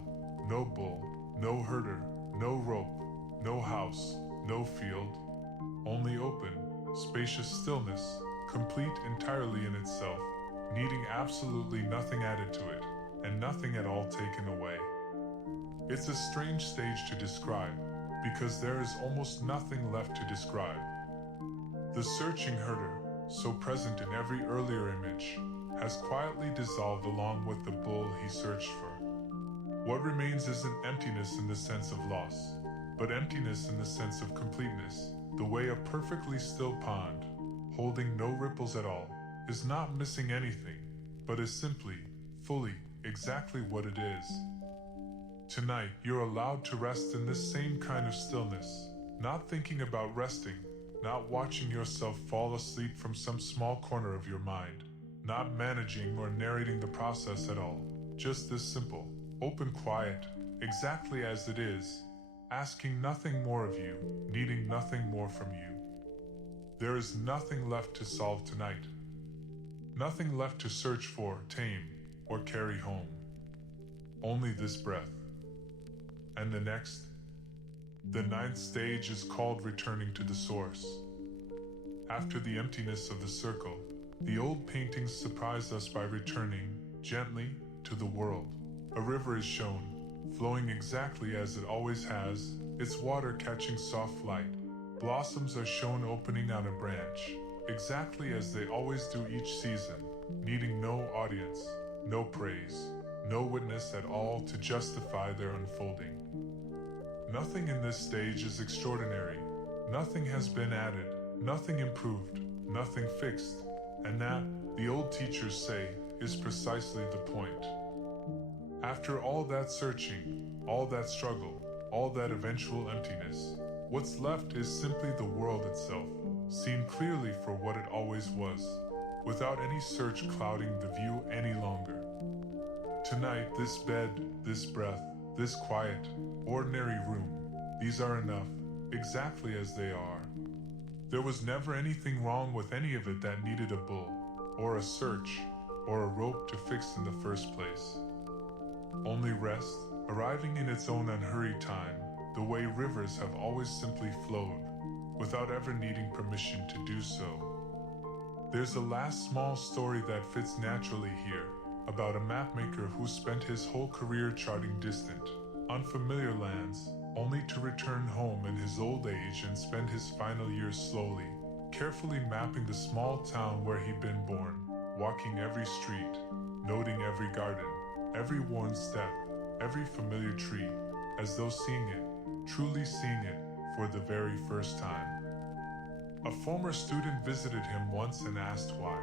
No bull, no herder, no rope, no house, no field, only open, spacious stillness, complete entirely in itself, needing absolutely nothing added to it, and nothing at all taken away. It's a strange stage to describe, because there is almost nothing left to describe. The searching herder, so present in every earlier image, has quietly dissolved along with the bull he searched for. What remains isn't emptiness in the sense of loss, but emptiness in the sense of completeness, the way a perfectly still pond, holding no ripples at all, is not missing anything, but is simply, fully, exactly what it is. Tonight, you're allowed to rest in this same kind of stillness, not thinking about resting, not watching yourself fall asleep from some small corner of your mind, not managing or narrating the process at all, just this simple, open quiet, exactly as it is, asking nothing more of you, needing nothing more from you. There is nothing left to solve tonight. Nothing left to search for, tame, or carry home. Only this breath. And the next? The ninth stage is called returning to the source. After the emptiness of the circle, the old paintings surprise us by returning, gently, to the world. A river is shown, flowing exactly as it always has, its water catching soft light. Blossoms are shown opening on a branch, exactly as they always do each season, needing no audience, no praise, no witness at all to justify their unfolding. Nothing in this stage is extraordinary. Nothing has been added, nothing improved, nothing fixed, and that, the old teachers say, is precisely the point. After all that searching, all that struggle, all that eventual emptiness, what's left is simply the world itself, seen clearly for what it always was, without any search clouding the view any longer. Tonight, this bed, this breath, this quiet, ordinary room, these are enough, exactly as they are. There was never anything wrong with any of it that needed a bull, or a search, or a rope to fix in the first place. Only rest, arriving in its own unhurried time, the way rivers have always simply flowed, without ever needing permission to do so. There's a last small story that fits naturally here, about a mapmaker who spent his whole career charting distant, unfamiliar lands, only to return home in his old age and spend his final years slowly, carefully mapping the small town where he'd been born, walking every street, noting every garden, every worn step, every familiar tree, as though seeing it, truly seeing it, for the very first time. A former student visited him once and asked why,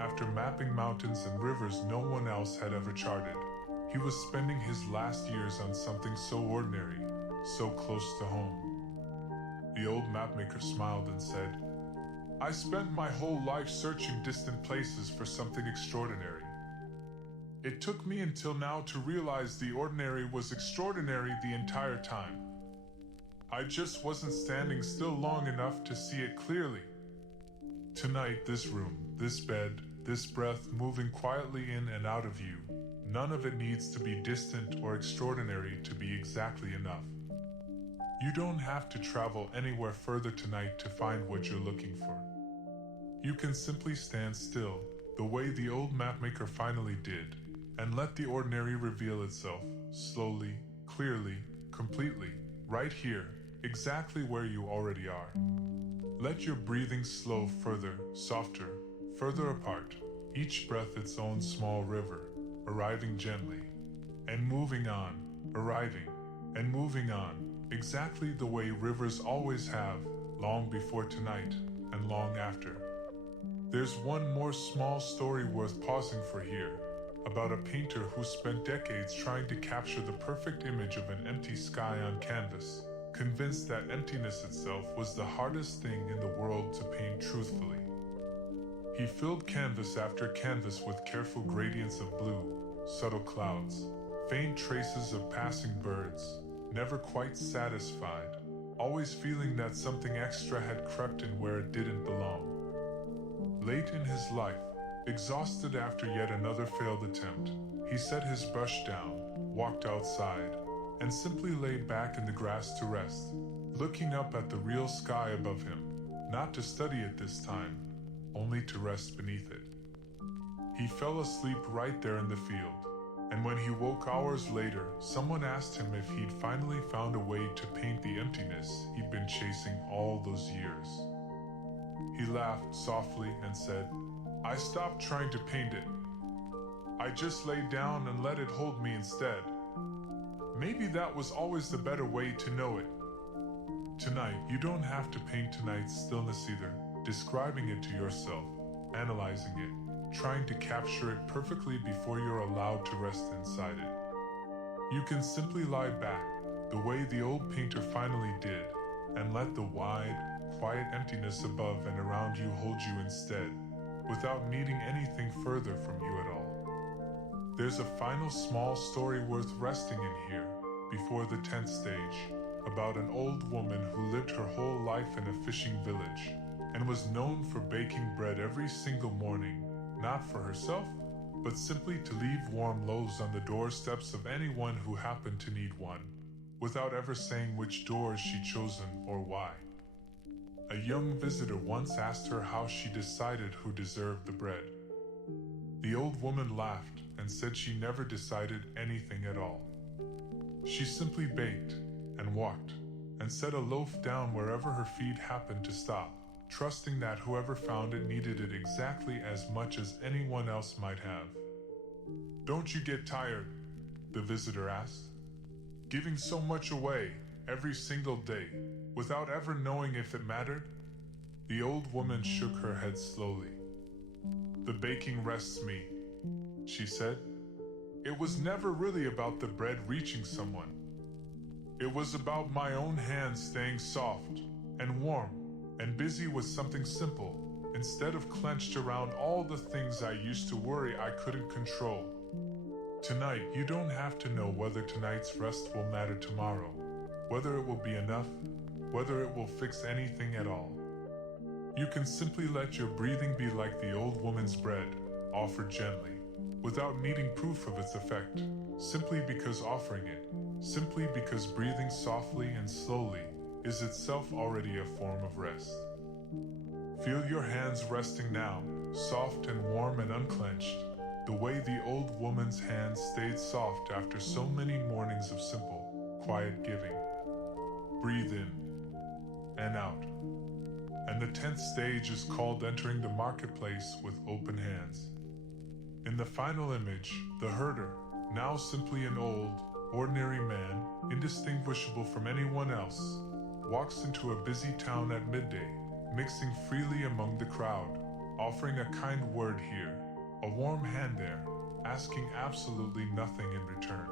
after mapping mountains and rivers no one else had ever charted, he was spending his last years on something so ordinary, so close to home. The old mapmaker smiled and said, "I spent my whole life searching distant places for something extraordinary. It took me until now to realize the ordinary was extraordinary the entire time. I just wasn't standing still long enough to see it clearly. Tonight, this room, this bed, this breath moving quietly in and out of you, none of it needs to be distant or extraordinary to be exactly enough. You don't have to travel anywhere further tonight to find what you're looking for. You can simply stand still, the way the old mapmaker finally did, and let the ordinary reveal itself, slowly, clearly, completely, right here, exactly where you already are. Let your breathing slow further, softer, further apart, each breath its own small river, arriving gently, and moving on, arriving, and moving on, exactly the way rivers always have, long before tonight, and long after. There's one more small story worth pausing for here, about a painter who spent decades trying to capture the perfect image of an empty sky on canvas, convinced that emptiness itself was the hardest thing in the world to paint truthfully. He filled canvas after canvas with careful gradients of blue, subtle clouds, faint traces of passing birds, never quite satisfied, always feeling that something extra had crept in where it didn't belong. Late in his life, exhausted after yet another failed attempt, he set his brush down, walked outside, and simply lay back in the grass to rest, looking up at the real sky above him, not to study it this time, only to rest beneath it. He fell asleep right there in the field, and when he woke hours later, someone asked him if he'd finally found a way to paint the emptiness he'd been chasing all those years. He laughed softly and said, "I stopped trying to paint it. I just laid down and let it hold me instead. Maybe that was always the better way to know it." Tonight, you don't have to paint tonight's stillness either. describing it to yourself, analyzing it, trying to capture it perfectly before you're allowed to rest inside it. You can simply lie back, the way the old painter finally did, and let the wide, quiet emptiness above and around you hold you instead, without needing anything further from you at all. There's a final small story worth resting in here, before the 10th stage, about an old woman who lived her whole life in a fishing village, and was known for baking bread every single morning, not for herself, but simply to leave warm loaves on the doorsteps of anyone who happened to need one, without ever saying which doors she'd chosen or why. A young visitor once asked her how she decided who deserved the bread. The old woman laughed and said she never decided anything at all. She simply baked and walked and set a loaf down wherever her feet happened to stop, trusting that whoever found it needed it exactly as much as anyone else might have. "Don't you get tired?" the visitor asked. "Giving so much away every single day without ever knowing if it mattered?" The old woman shook her head slowly. "The baking rests me," she said. "It was never really about the bread reaching someone. It was about my own hands staying soft and warm and busy with something simple, instead of clenched around all the things I used to worry I couldn't control. Tonight, you don't have to know whether tonight's rest will matter tomorrow, whether it will be enough, whether it will fix anything at all. You can simply let your breathing be like the old woman's bread, offered gently, without needing proof of its effect, simply because offering it, simply because breathing softly and slowly, is itself already a form of rest. Feel your hands resting now, soft and warm and unclenched, the way the old woman's hands stayed soft after so many mornings of simple, quiet giving. Breathe in and out. And the 10th stage is called entering the marketplace with open hands. In the final image, the herder, now simply an old, ordinary man, indistinguishable from anyone else, walks into a busy town at midday, mixing freely among the crowd, offering a kind word here, a warm hand there, asking absolutely nothing in return.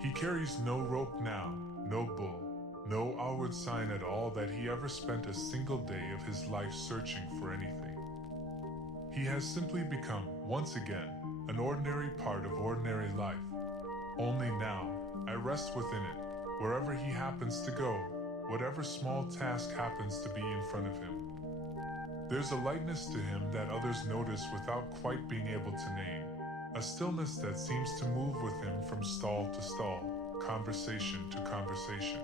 He carries no rope now, no bull, no outward sign at all that he ever spent a single day of his life searching for anything. He has simply become, once again, an ordinary part of ordinary life. Only now, I rest within it, wherever he happens to go, whatever small task happens to be in front of him. There's a lightness to him that others notice without quite being able to name, a stillness that seems to move with him from stall to stall, conversation to conversation.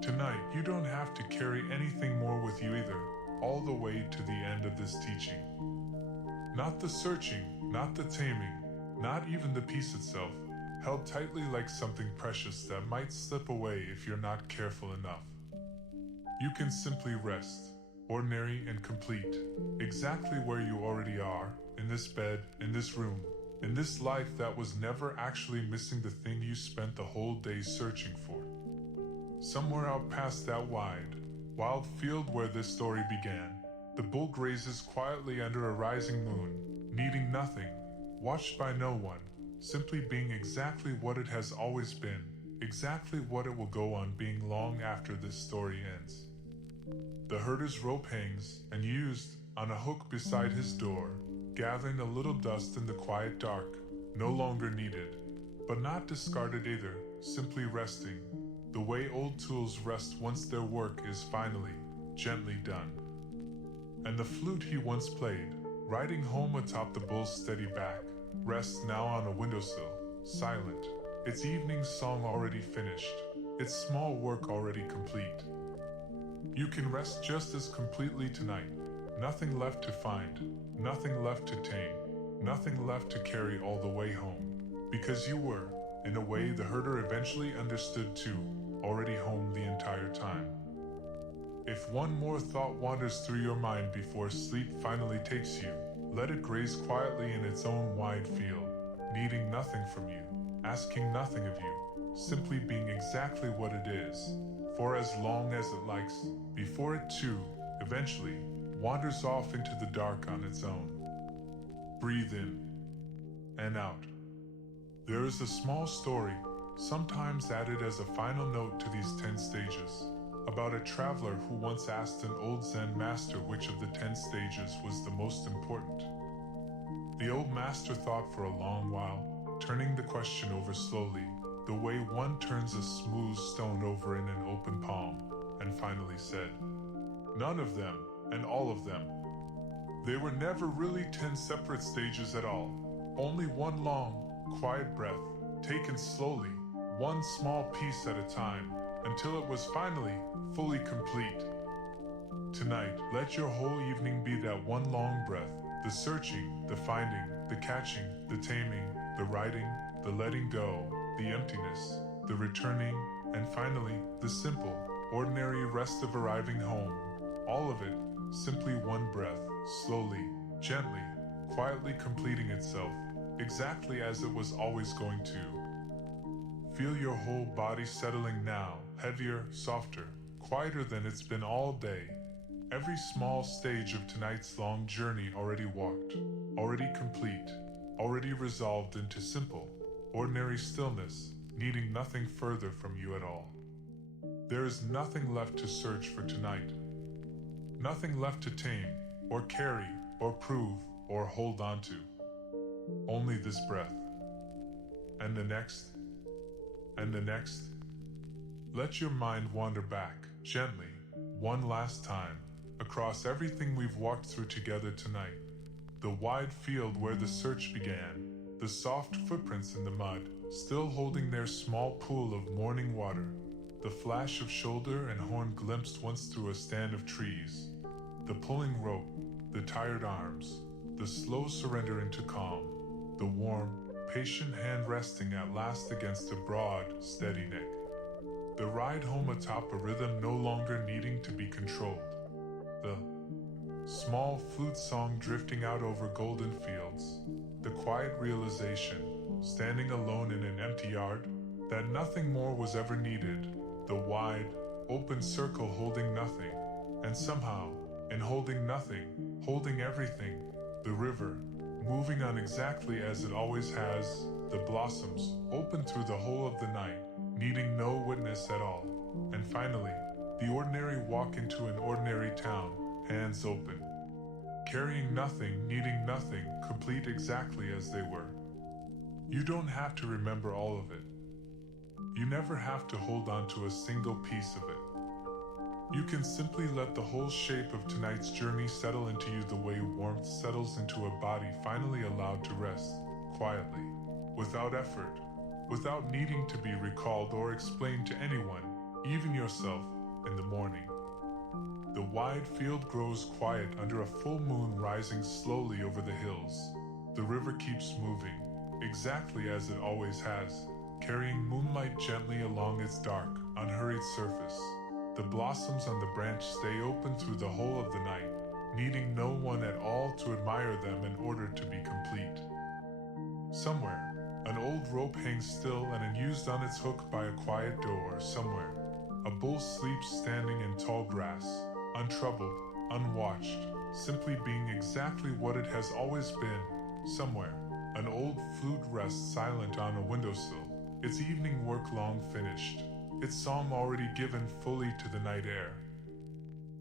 Tonight, you don't have to carry anything more with you either, all the way to the end of this teaching. Not the searching, not the taming, not even the peace itself, held tightly like something precious that might slip away if you're not careful enough. You can simply rest, ordinary and complete, exactly where you already are, in this bed, in this room, in this life that was never actually missing the thing you spent the whole day searching for. Somewhere out past that wild field where this story began, the bull grazes quietly under a rising moon, needing nothing, watched by no one, simply being exactly what it has always been, exactly what it will go on being long after this story ends. The herder's rope hangs, unused, on a hook beside his door, gathering a little dust in the quiet dark, no longer needed, but not discarded either, simply resting, the way old tools rest once their work is finally, gently done. And the flute he once played, riding home atop the bull's steady back, rests now on a windowsill, silent, its evening song already finished, its small work already complete. You can rest just as completely tonight, nothing left to find, nothing left to tame, nothing left to carry all the way home, because you were, in a way the herder eventually understood too, already home the entire time. If one more thought wanders through your mind before sleep finally takes you, let it graze quietly in its own wide field, needing nothing from you, asking nothing of you, simply being exactly what it is, for as long as it likes, before it too, eventually, wanders off into the dark on its own. Breathe in and out. There is a small story, sometimes added as a final note to these 10 stages, about a traveler who once asked an old Zen master which of the 10 stages was the most important. The old master thought for a long while, turning the question over slowly, the way one turns a smooth stone over in an open palm, and finally said, "None of them, and all of them. They were never really 10 separate stages at all, only one long, quiet breath, taken slowly, one small piece at a time, until it was finally fully complete." Tonight, let your whole evening be that one long breath, the searching, the finding, the catching, the taming, the writing, the letting go, the emptiness, the returning, and finally, the simple, ordinary rest of arriving home. All of it, simply one breath, slowly, gently, quietly completing itself, exactly as it was always going to. Feel your whole body settling now, heavier, softer, quieter than it's been all day. Every small stage of tonight's long journey already walked, already complete, already resolved into simple, ordinary stillness, needing nothing further from you at all. There is nothing left to search for tonight. Nothing left to tame, or carry, or prove, or hold on to. Only this breath. And the next. And the next. Let your mind wander back, gently, one last time, across everything we've walked through together tonight. The wide field where the search began, the soft footprints in the mud, still holding their small pool of morning water, the flash of shoulder and horn glimpsed once through a stand of trees, the pulling rope, the tired arms, the slow surrender into calm, the warm, patient hand resting at last against a broad, steady neck. The ride home atop a rhythm no longer needing to be controlled. The small flute song drifting out over golden fields. The quiet realization, standing alone in an empty yard, that nothing more was ever needed. The wide, open circle holding nothing, and somehow, in holding nothing, holding everything, the river, moving on exactly as it always has, the blossoms, open through the whole of the night, needing no witness at all, and finally, the ordinary walk into an ordinary town, hands open, carrying nothing, needing nothing, complete exactly as they were. You don't have to remember all of it. You never have to hold on to a single piece of it. You can simply let the whole shape of tonight's journey settle into you the way warmth settles into a body finally allowed to rest, quietly, without effort, without needing to be recalled or explained to anyone, even yourself, in the morning. The wide field grows quiet under a full moon rising slowly over the hills. The river keeps moving, exactly as it always has, carrying moonlight gently along its dark, unhurried surface. The blossoms on the branch stay open through the whole of the night, needing no one at all to admire them in order to be complete. Somewhere, an old rope hangs still and unused on its hook by a quiet door. Somewhere, a bull sleeps standing in tall grass, untroubled, unwatched, simply being exactly what it has always been. Somewhere, an old flute rests silent on a windowsill, its evening work long finished, its song already given fully to the night air.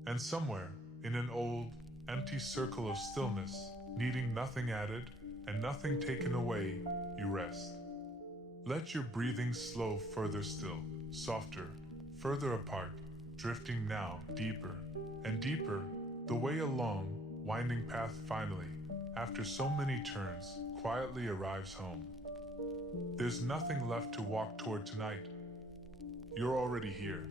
And somewhere, in an old, empty circle of stillness, needing nothing added and nothing taken away, you rest. Let your breathing slow further still, softer, further apart, drifting now deeper and deeper, the way along, winding path finally, after so many turns, quietly arrives home. There's nothing left to walk toward tonight. You're already here.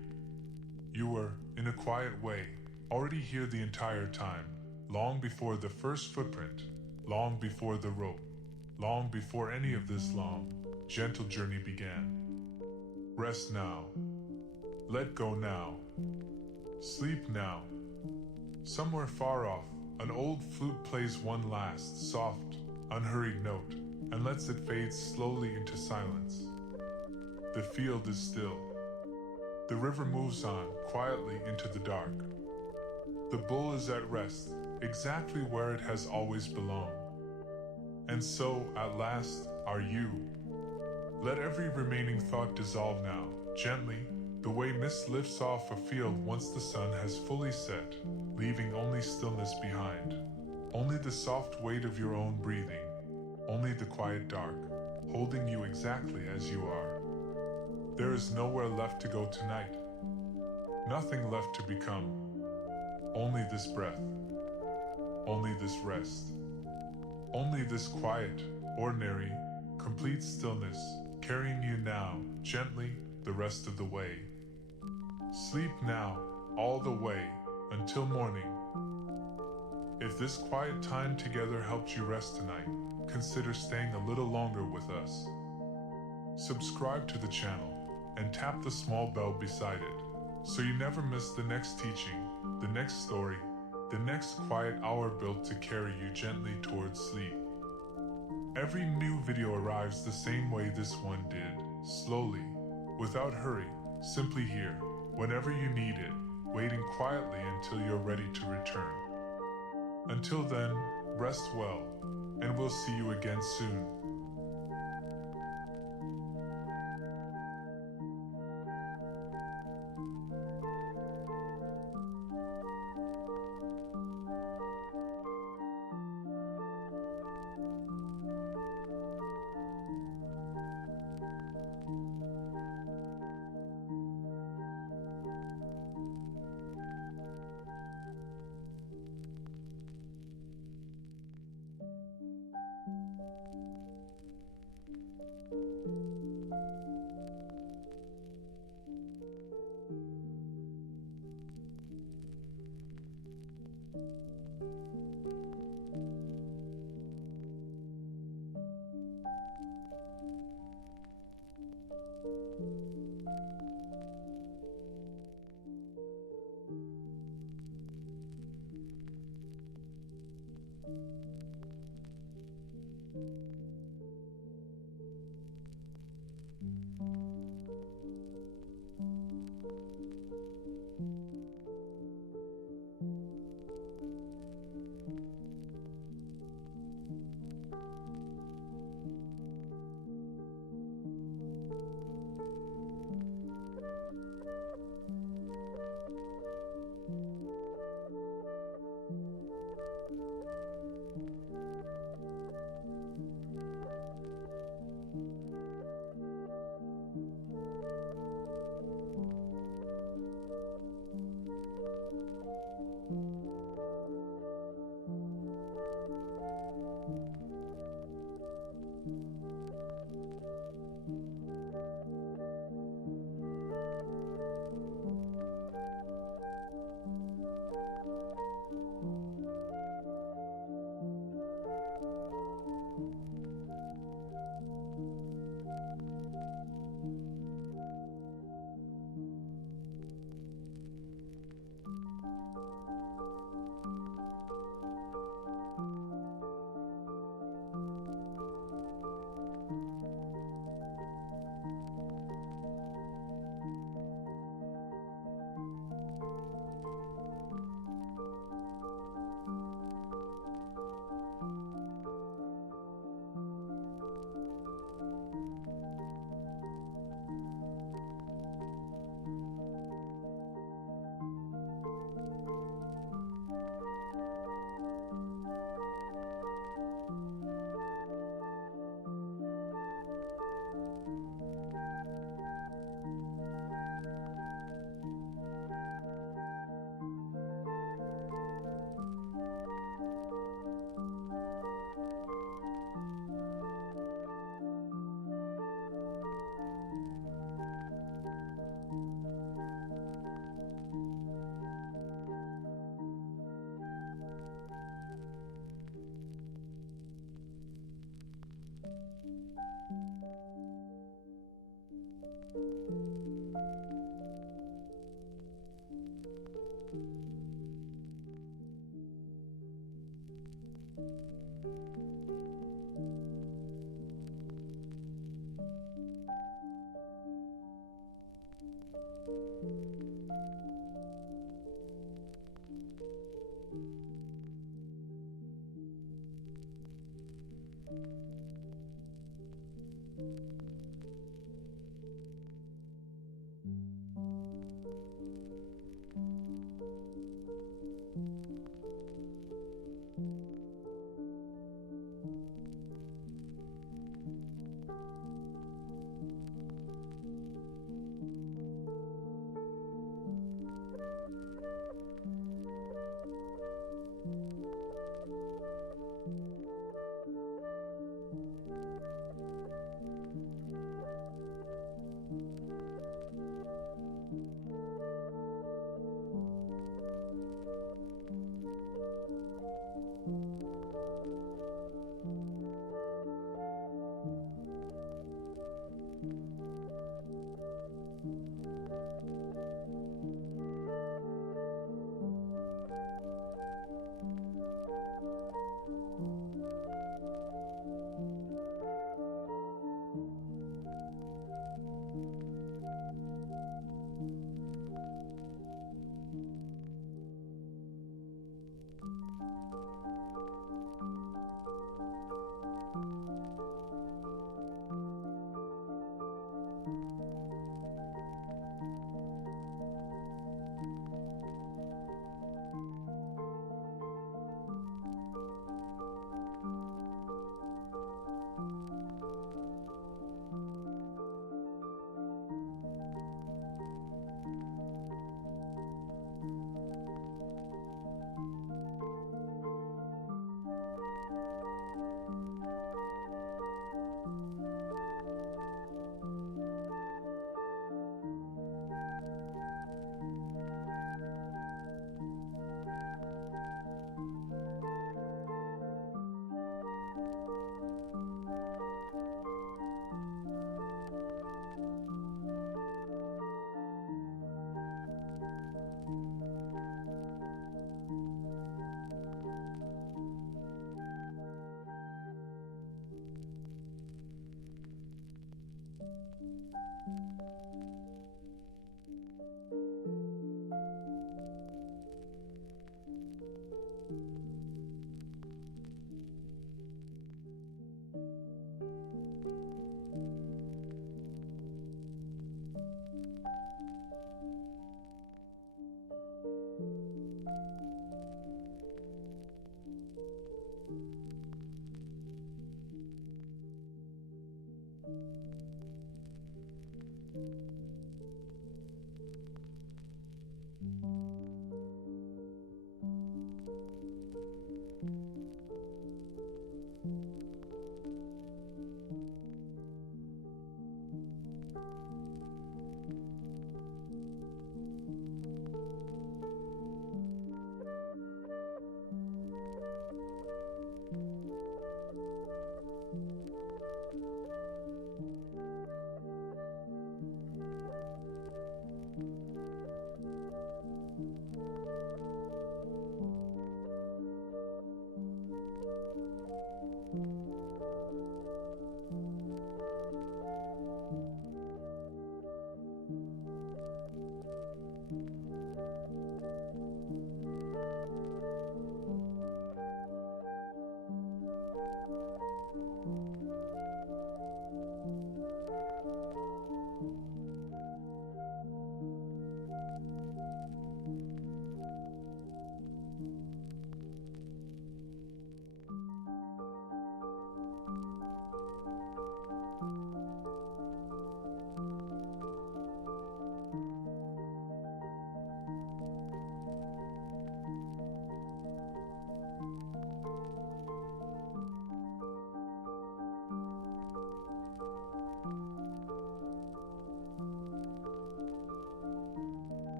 You were, in a quiet way, already here the entire time, long before the first footprint, long before the rope, long before any of this long, gentle journey began. Rest now. Let go now. Sleep now. Somewhere far off, an old flute plays one last, soft, unhurried note, and lets it fade slowly into silence. The field is still. The river moves on, quietly into the dark. The bull is at rest, exactly where it has always belonged. And so, at last, are you. Let every remaining thought dissolve now, gently, the way mist lifts off a field once the sun has fully set, leaving only stillness behind. Only the soft weight of your own breathing, only the quiet dark, holding you exactly as you are. There is nowhere left to go tonight. Nothing left to become. Only this breath. Only this rest. Only this quiet, ordinary, complete stillness, carrying you now, gently, the rest of the way. Sleep now, all the way, until morning. If this quiet time together helped you rest tonight, consider staying a little longer with us. Subscribe to the channel, and tap the small bell beside it, so you never miss the next teaching, the next story, the next quiet hour built to carry you gently towards sleep. Every new video arrives the same way this one did, slowly, without hurry, simply here, whenever you need it, waiting quietly until you're ready to return. Until then, rest well, and we'll see you again soon.